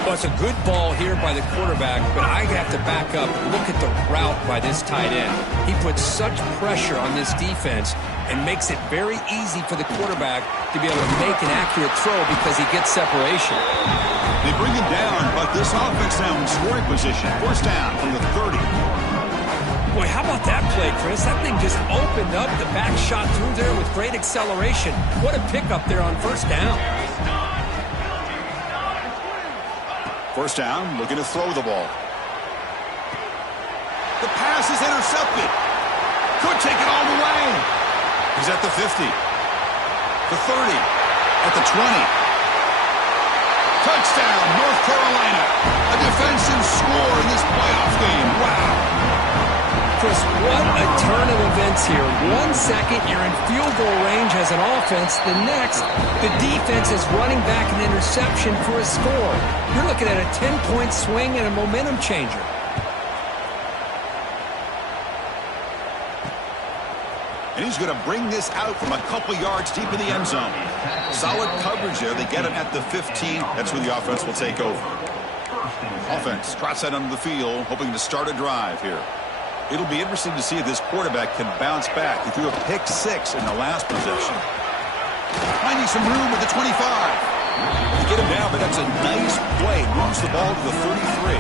Well, it's a good ball here by the quarterback, but I have to back up and look at the route by this tight end. He puts such pressure on this defense and makes it very easy for the quarterback to be able to make an accurate throw because he gets separation. They bring him down, but this offense now in scoring position. First down from the 30. Boy, how about that play, Chris? That thing just opened up. The back shot through there with great acceleration. What a pickup there on first down. First down, looking to throw the ball. The pass is intercepted. Could take it all the way. He's at the 50. The 30. At the 20. Touchdown, North Carolina. A defensive score in this playoff game. Wow. Chris, what a turn of events here. 1 second, you're in field goal range as an offense. The next, the defense is running back an interception for a score. You're looking at a 10-point swing and a momentum changer. And he's going to bring this out from a couple yards deep in the end zone. Solid coverage there. They get him at the 15. That's where the offense will take over. Offense trots out onto the field, hoping to start a drive here. It'll be interesting to see if this quarterback can bounce back. He threw a pick 6 in the last possession. Finding some room at the 25. They get him down, but that's a nice play. Moves the ball to the 33.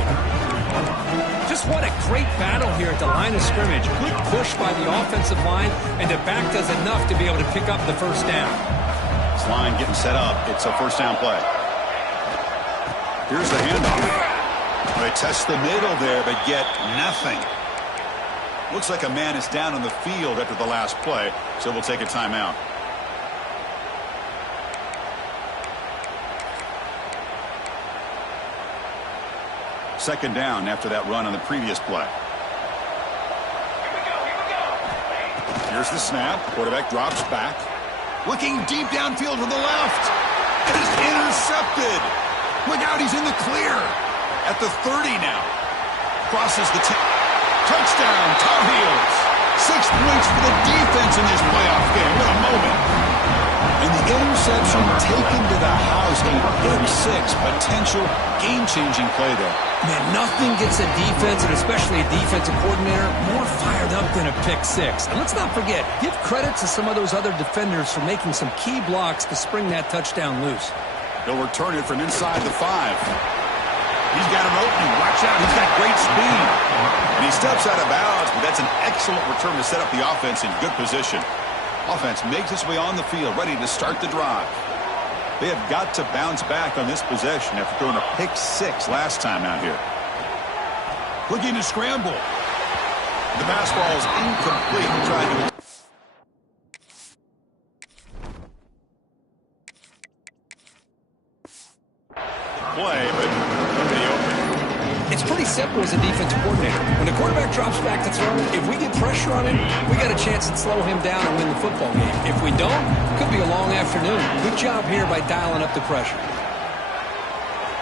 Just what a great battle here at the line of scrimmage. Good push by the offensive line, and the back does enough to be able to pick up the first down. This line getting set up. It's a first down play. Here's the handoff. They test the middle there, but get nothing. Looks like a man is down on the field after the last play, so we'll take a timeout. Second down after that run on the previous play. Here's the snap. Quarterback drops back. Looking deep downfield to the left. It is intercepted. Look out, he's in the clear. At the 30 now. Crosses the 10. Touchdown, Tar Heels. 6 points for the defense in this playoff game. What a moment. And the interception taken to the house. A big 6. Potential game-changing play there. Man, nothing gets a defense, and especially a defensive coordinator, more fired up than a pick 6. And let's not forget, give credit to some of those other defenders for making some key blocks to spring that touchdown loose. He'll return it from inside the 5. He's got an opening. Watch out. He's got great speed. And he steps out of bounds, but that's an excellent return to set up the offense in good position. Offense makes its way on the field, ready to start the drive. They have got to bounce back on this possession after throwing a pick 6 last time out here. Looking to scramble. The pass ball is incomplete. Trying to play, but nobody open. It's pretty simple as a defensive coordinator. When the quarterback drops back to throw, if we get pressure on him, we got a chance to slow him down and win the football game. If we don't, it could be a long afternoon. Good job here by dialing up the pressure.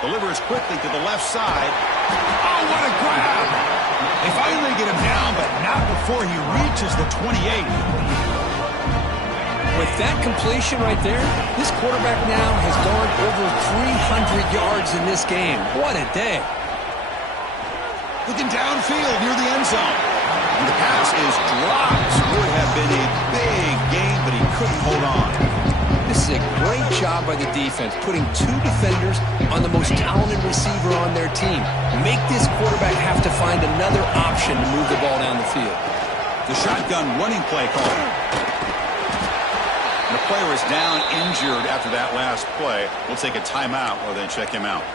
Delivers quickly to the left side. Oh, what a grab! They finally get him down, but not before he reaches the 28. With that completion right there, this quarterback now has gone over 300 yards in this game. What a day. Looking downfield near the end zone. And the pass is dropped. Would have been a big game, but he couldn't hold on. This is a great job by the defense, putting 2 defenders on the most talented receiver on their team. Make this quarterback have to find another option to move the ball down the field. The shotgun running play call. The player is down injured after that last play. We'll take a timeout while they check him out.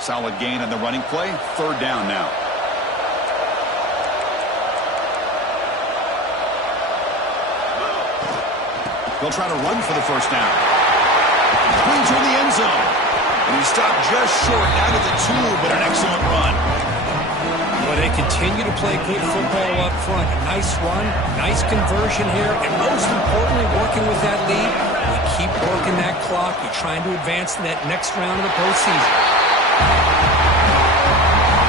Solid gain on the running play. Third down now. They'll try to run for the first down. Swings in the end zone. And he stopped just short down at the 2, but an excellent run. Well, they continue to play good football up front. A nice run, nice conversion here, and most importantly, working with that lead. You keep working that clock. You're trying to advance to that next round of the postseason.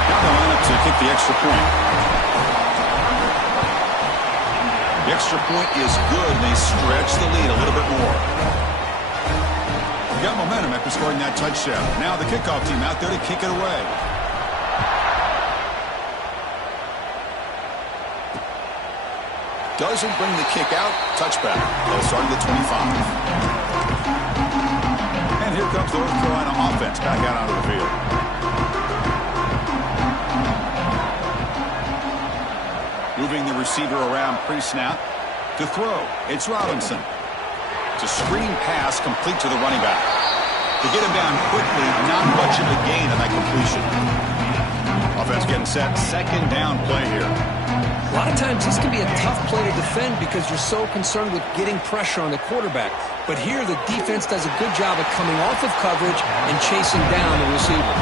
Now the lineup to kick the extra point. The extra point is good, and they stretch the lead a little bit more. They got momentum after scoring that touchdown. Now the kickoff team out there to kick it away. Doesn't bring the kick out. Touchback. They'll start at the 25. And here comes the North Carolina offense back out onto the field. Moving the receiver around pre-snap. To throw, it's Robinson. It's a screen pass complete to the running back. To get him down quickly, not much of a gain on that completion. Offense getting set. Second down play here. A lot of times this can be a tough play to defend because you're so concerned with getting pressure on the quarterback. But here the defense does a good job of coming off of coverage and chasing down the receiver.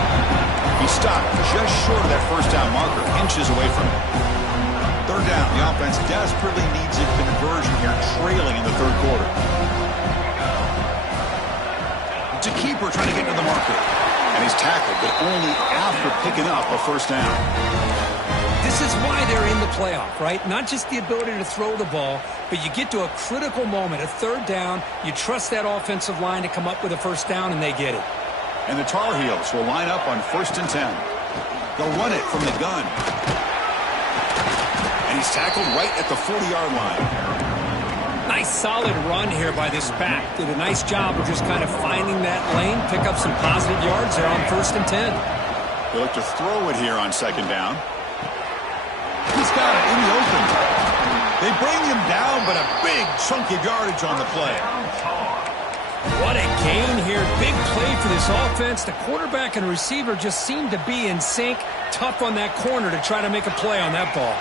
He stopped just short of that first down marker, inches away from it. Third down, the offense desperately needs a conversion here, trailing in the third quarter. It's a keeper trying to get to the marker. And he's tackled, but only after picking up a first down. This is why they're in the playoff, right? Not just the ability to throw the ball, but you get to a critical moment, a third down. You trust that offensive line to come up with a first down, and they get it. And the Tar Heels will line up on 1st and 10. They'll run it from the gun. And he's tackled right at the 40-yard line. Nice solid run here by this back. Did a nice job of just kind of finding that lane, pick up some positive yards there on 1st and 10. They look to throw it here on 2nd down. He's got it in the open. They bring him down, but a big chunk of yardage on the play. What a gain here. Big play for this offense. The quarterback and receiver just seem to be in sync. Tough on that corner to try to make a play on that ball.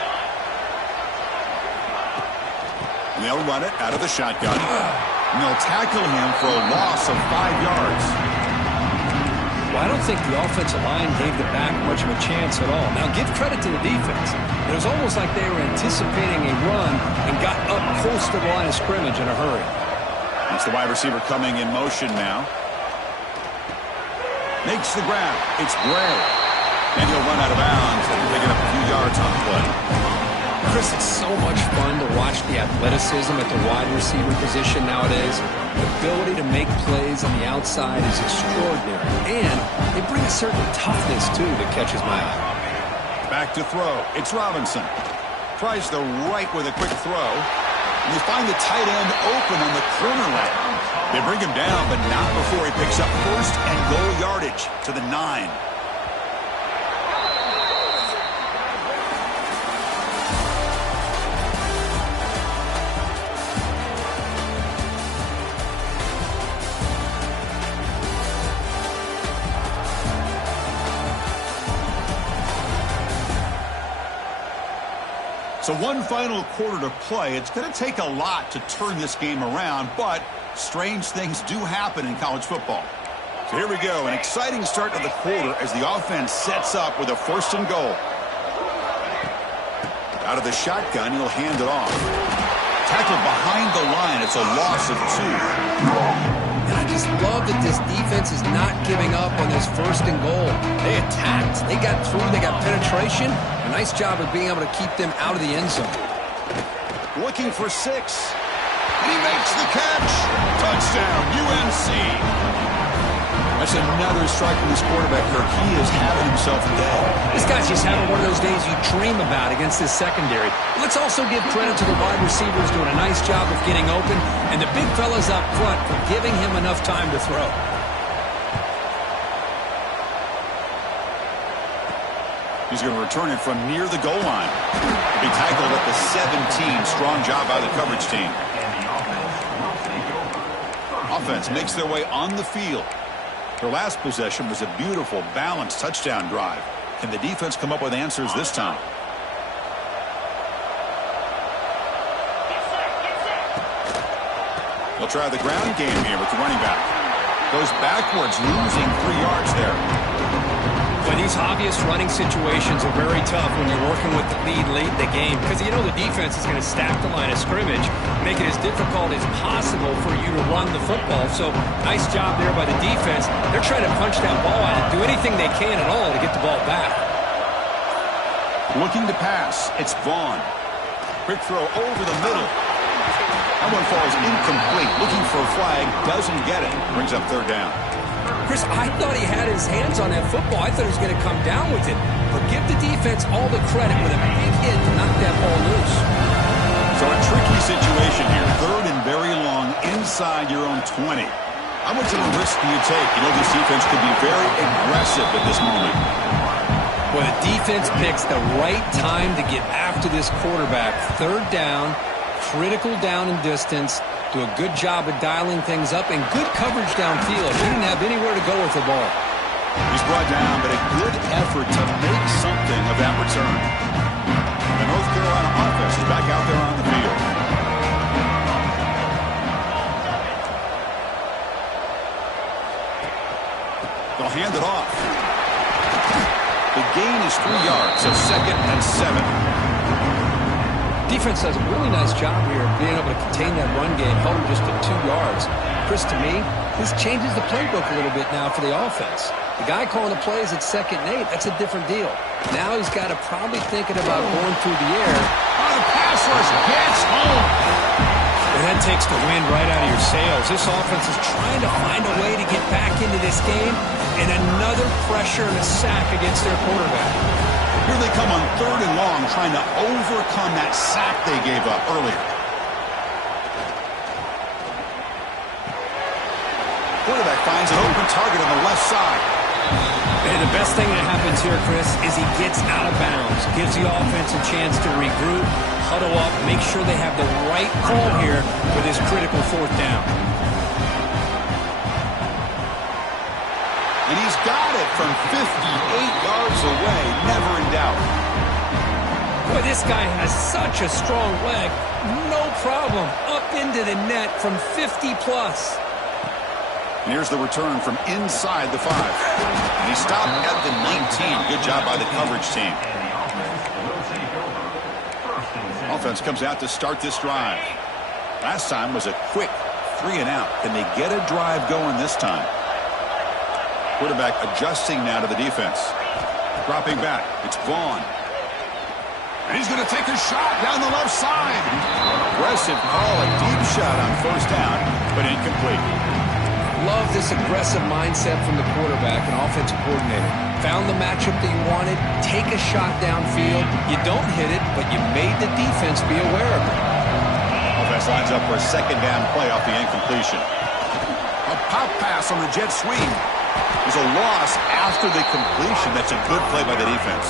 And they'll run it out of the shotgun. And they'll tackle him for a loss of 5 yards. Well, I don't think the offensive line gave the back much of a chance at all. Now, give credit to the defense. It was almost like they were anticipating a run and got up close to the line of scrimmage in a hurry. It's the wide receiver coming in motion now. Makes the grab. It's Gray. And he'll run out of bounds and pick up a few yards on the play. Chris, it's so much fun to watch the athleticism at the wide receiver position nowadays. The ability to make plays on the outside is extraordinary. And they bring a certain toughness, too, that catches my eye. Back to throw. It's Robinson. Tries the right with a quick throw. And they find the tight end open on the corner route. They bring him down, but not before he picks up 1st and goal yardage to the 9. So one final quarter to play. It's going to take a lot to turn this game around, but strange things do happen in college football. So here we go, an exciting start to the quarter as the offense sets up with a 1st and goal. Out of the shotgun, he'll hand it off. Tackled behind the line. It's a loss of 2. And I just love that this defense is not giving up on this 1st and goal. They attacked. They got through. They got penetration. A nice job of being able to keep them out of the end zone. Looking for 6. And he makes the catch. Touchdown, UNC. That's another strike from this quarterback, Kirk. He is having himself a day. This guy's just having one of those days you dream about against this secondary. Let's also give credit to the wide receivers doing a nice job of getting open, and the big fellas up front for giving him enough time to throw. He's going to return it from near the goal line. He'll be tackled at the 17. Strong job by the coverage team. Offense makes their way on the field. Their last possession was a beautiful, balanced touchdown drive. Can the defense come up with answers this time? They'll try the ground game here with the running back. Goes backwards, losing 3 yards there. Well, these obvious running situations are very tough when you're working with the lead late in the game because you know the defense is going to stack the line of scrimmage, make it as difficult as possible for you to run the football. So nice job there by the defense. They're trying to punch that ball out, do anything they can at all to get the ball back. Looking to pass. It's Vaughn. Quick throw over the middle. That one falls incomplete. Looking for a flag. Doesn't get it. Brings up 3rd down. Chris, I thought he had his hands on that football. I thought he was going to come down with it. But give the defense all the credit with a big hit to knock that ball loose. So a tricky situation here. 3rd and very long inside your own 20. How much of a risk do you take? You know this defense could be very aggressive at this moment. Well, the defense picks the right time to get after this quarterback. 3rd down, critical down and distance. Do a good job of dialing things up and good coverage downfield. He didn't have anywhere to go with the ball. He's brought down, but a good effort to make something of that return. The North Carolina offense is back out there on the field. They'll hand it off. The gain is 3 yards, so 2nd and 7. Defense does a really nice job here of being able to contain that run game, held him just to 2 yards. Chris, to me, This changes the playbook a little bit now for the offense. The guy calling the plays at 2nd and 8, that's a different deal. Now he's got to probably thinking about going through the air. Oh, the pass rush gets home. And that takes the wind right out of your sails. This offense is trying to find a way to get back into this game, and another pressure and a sack against their quarterback. Here they come on 3rd and long, trying to overcome that sack they gave up earlier. Quarterback finds an open target on the left side. And the best thing that happens here, Chris, is he gets out of bounds, gives the offense a chance to regroup, huddle up, make sure they have the right call here with his critical 4th down. And he's got it from 58 yards away, never in doubt. Boy, this guy has such a strong leg. No problem. Up into the net from 50-plus. And here's the return from inside the 5. And he stopped at the 19. Good job by the coverage team. Offense comes out to start this drive. Last time was a quick 3 and out. Can they get a drive going this time? Quarterback adjusting now to the defense. Dropping back. It's Vaughn. And he's going to take a shot down the left side. Aggressive call, a deep shot on 1st down, but incomplete. Love this aggressive mindset from the quarterback and offensive coordinator. Found the matchup that you wanted, take a shot downfield. You don't hit it, but you made the defense be aware of it. Offense lines up for a 2nd down play off the incompletion. A pop pass on the jet sweep. There's a loss after the completion. That's a good play by the defense.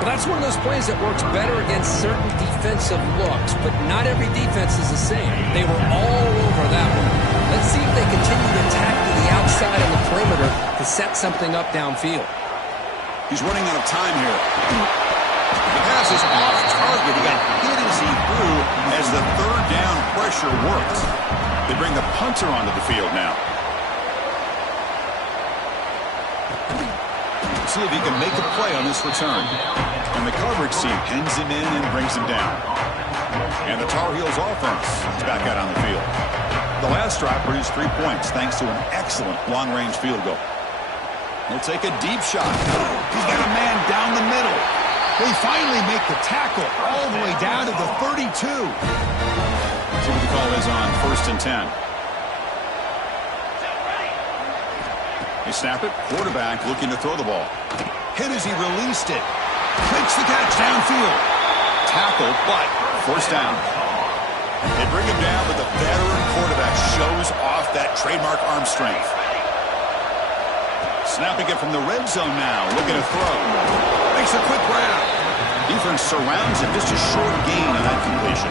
Well, that's one of those plays that works better against certain defensive looks, but not every defense is the same. They were all over that one. Let's see if they continue to attack to the outside on the perimeter to set something up downfield. He's running out of time here. The pass is off target. He got hit as he threw as the 3rd down pressure worked. They bring the punter onto the field now. See if he can make a play on this return. And the coverage team pins him in and brings him down. And the Tar Heels offense is back out on the field. The last drive produced 3 points thanks to an excellent long-range field goal. He'll take a deep shot. He's got a man down the middle. They finally make the tackle all the way down to the 32. See what the call is on 1st and 10. They snap it. Quarterback looking to throw the ball. Hit as he released it. Makes the catch downfield. Tackle, but 1st down. They bring him down, but the veteran quarterback shows off that trademark arm strength. Snapping it from the red zone now. Looking to throw. Makes a quick grab. Defense surrounds him. Just a short gain on that completion.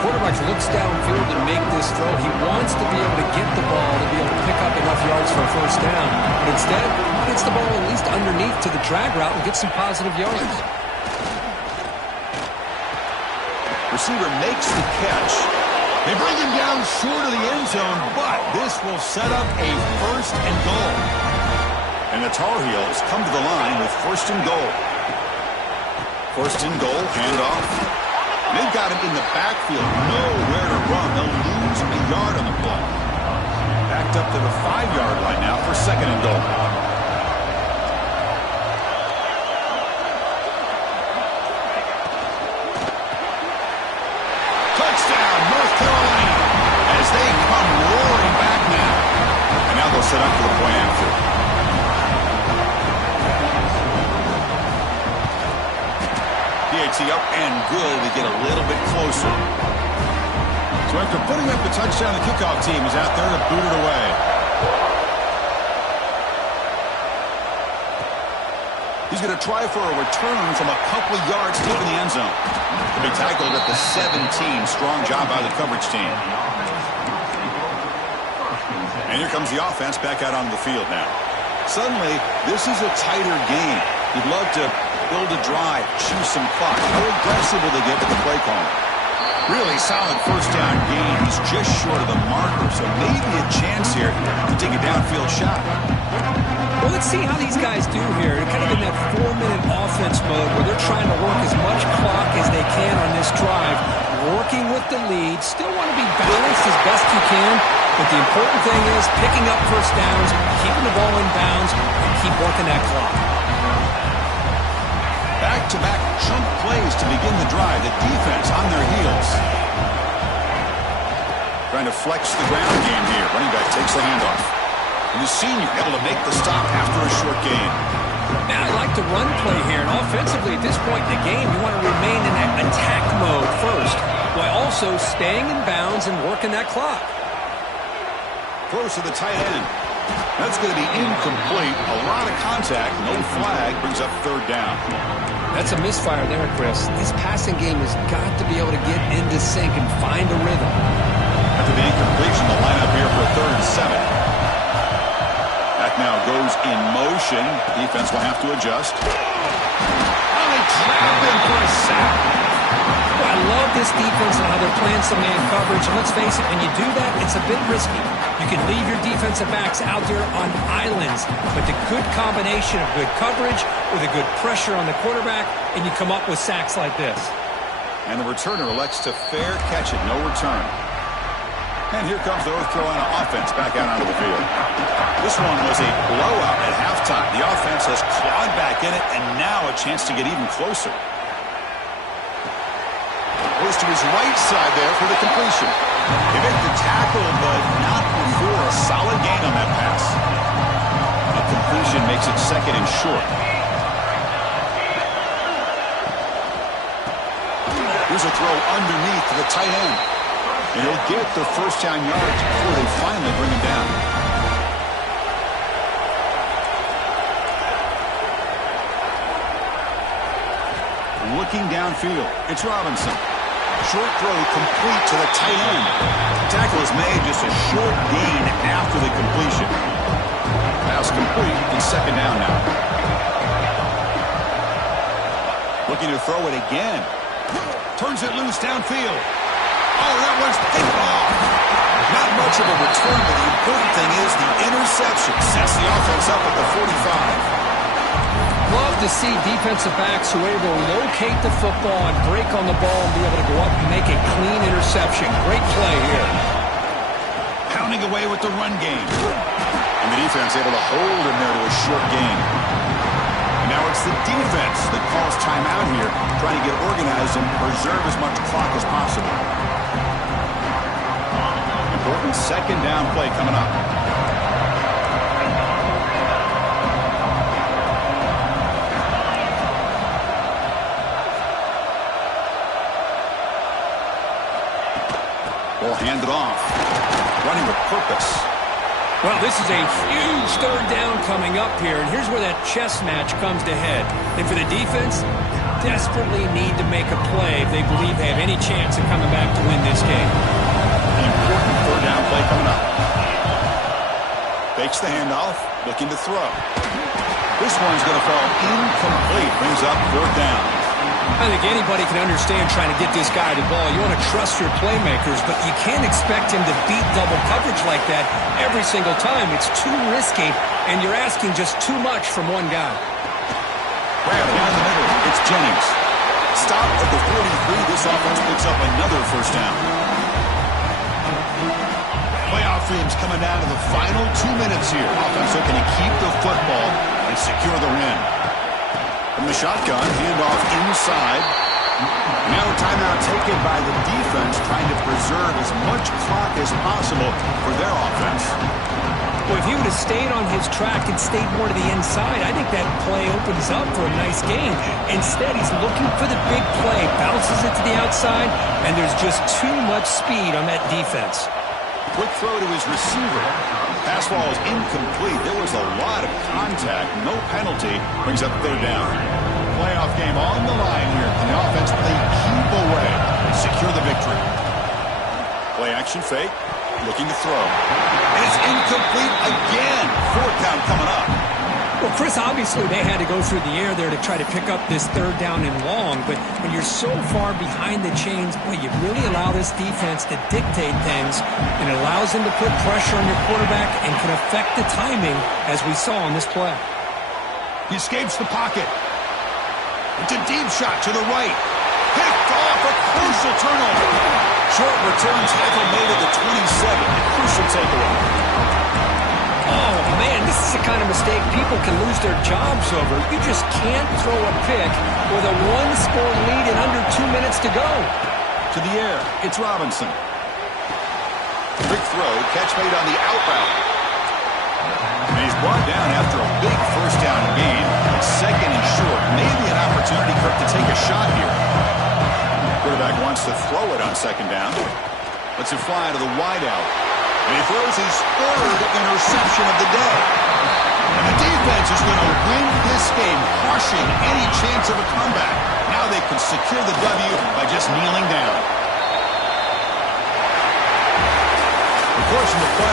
Quarterback looks downfield to make this throw. He wants to be able to get the ball to be able to pick up enough yards for a 1st down. But instead, he gets the ball at least underneath to the drag route and gets some positive yards. Receiver makes the catch. They bring him down short of the end zone, but this will set up a 1st and goal. And the Tar Heels come to the line with 1st and goal. 1st and goal, handoff. They've got him in the backfield, nowhere to run. They'll lose a yard on the play. Backed up to the 5-yard line now for 2nd and goal. Touchdown, North Carolina, as they come roaring back now. And now they'll set up for the point after. Up and good. We get a little bit closer. So after putting up the touchdown, the kickoff team is out there to boot it away. He's going to try for a return from a couple of yards deep in the end zone. To be tackled at the 17. Strong job by the coverage team. And here comes the offense back out onto the field now. Suddenly, this is a tighter game. You'd love to build a drive, choose some clock. How aggressive will they get with the play call? Really solid 1st down gain. He's just short of the marker, so maybe a chance here to take a downfield shot. Well, let's see how these guys do here. They're kind of in that 4-minute offense mode where they're trying to work as much clock as they can on this drive, working with the lead. Still want to be balanced as best you can, But the important thing is picking up first downs, keeping the ball in bounds, and keep working that clock. Back-to-back chunk plays to begin the drive. The defense on their heels. Trying to flex the ground game here. Running back takes the handoff. And the senior able to make the stop after a short gain. Now, I like the run play here. And offensively, at this point in the game, you want to remain in that attack mode first, while also staying in bounds and working that clock. Throws to the tight end. That's going to be incomplete. A lot of contact. No flag. Brings up third down. That's a misfire there, Chris. This passing game has got to be able to get into sync and find a rhythm. After the incompletion, the lineup here for a 3rd and 7. That now goes in motion. Defense will have to adjust. Oh, they trap him for a sack. Well, I love this defense and how they're playing some man coverage. And let's face it, when you do that, it's a bit risky. You can leave your defensive backs out there on islands, but the good combination of good coverage with a good pressure on the quarterback, and you come up with sacks like this. And the returner elects to fair catch it. No return. And here comes the North Carolina offense back out onto the field. This one was a blowout at halftime. The offense has clawed back in it, and now a chance to get even closer. Goes to his right side there for the completion. He made the tackle, but not before a solid gain on that pass. A completion makes it 2nd and short. Here's a throw underneath to the tight end. And he'll get the first down yards before they finally bring him down. Looking downfield, it's Robinson. Short throw complete to the tight end. Tackle is made, just a short gain after the completion. Pass complete and 2nd down now. Looking to throw it again. Turns it loose downfield. Oh, that one's picked off. Not much of a return, but the important thing is the interception sets the offense up at the 45. Love to see defensive backs who are able to locate the football and break on the ball and be able to go up and make a clean interception. Great play here. Pounding away with the run game. And the defense able to hold him there to a short gain. And now it's the defense that calls timeout here, trying to get organized and preserve as much clock as possible. Important 2nd down play coming up. Ball handed off. Running with purpose. Well, this is a huge 3rd down coming up here, and here's where that chess match comes to head. And for the defense, desperately need to make a play if they believe they have any chance of coming back to win this game. An important 3rd down play coming up. Fakes the handoff, looking to throw. This one's going to fall incomplete. Brings up 4th down. I think anybody can understand trying to get this guy the ball. You want to trust your playmakers, but you can't expect him to beat double coverage like that every single time. It's too risky, and you're asking just too much from one guy. Grab down the middle. It's Jennings. Stop at the 43. This offense picks up another 1st down. Playoff dreams coming down to the final 2 minutes here. Offense looking to keep the football and secure the win. From the shotgun, handoff inside. Now a timeout taken by the defense, trying to preserve as much clock as possible for their offense. Well, if he would have stayed on his track and stayed more to the inside, I think that play opens up for a nice game. Instead, he's looking for the big play, bounces it to the outside, and there's just too much speed on that defense. Quick throw to his receiver. Pass ball is incomplete. There was a lot of contact. No penalty. Brings up 3rd down. Playoff game on the line here. And the offense play keep away and secure the victory. Play action fake. Looking to throw. And it's incomplete again. 4th down coming up. Well, Chris, obviously they had to go through the air there to try to pick up this 3rd down and long, but when you're so far behind the chains, boy, you really allow this defense to dictate things, and it allows them to put pressure on your quarterback and can affect the timing, as we saw on this play. He escapes the pocket. It's a deep shot to the right. Picked off, a crucial turnover. Short return tackle made at the 27. A crucial takeaway. Oh, man, this is the kind of mistake people can lose their jobs over. You just can't throw a pick with a one-score lead in under 2 minutes to go. To the air, it's Robinson. Quick throw, catch made on the out route. And he's brought down after a big first down gain. Second and short. Maybe an opportunity, Kirk, to take a shot here. Quarterback wants to throw it on second down. Lets it fly to the wideout. And he throws his third interception of the day. And the defense is going to win this game, crushing any chance of a comeback. Now they can secure the W by just kneeling down. Of course, in the playoffs,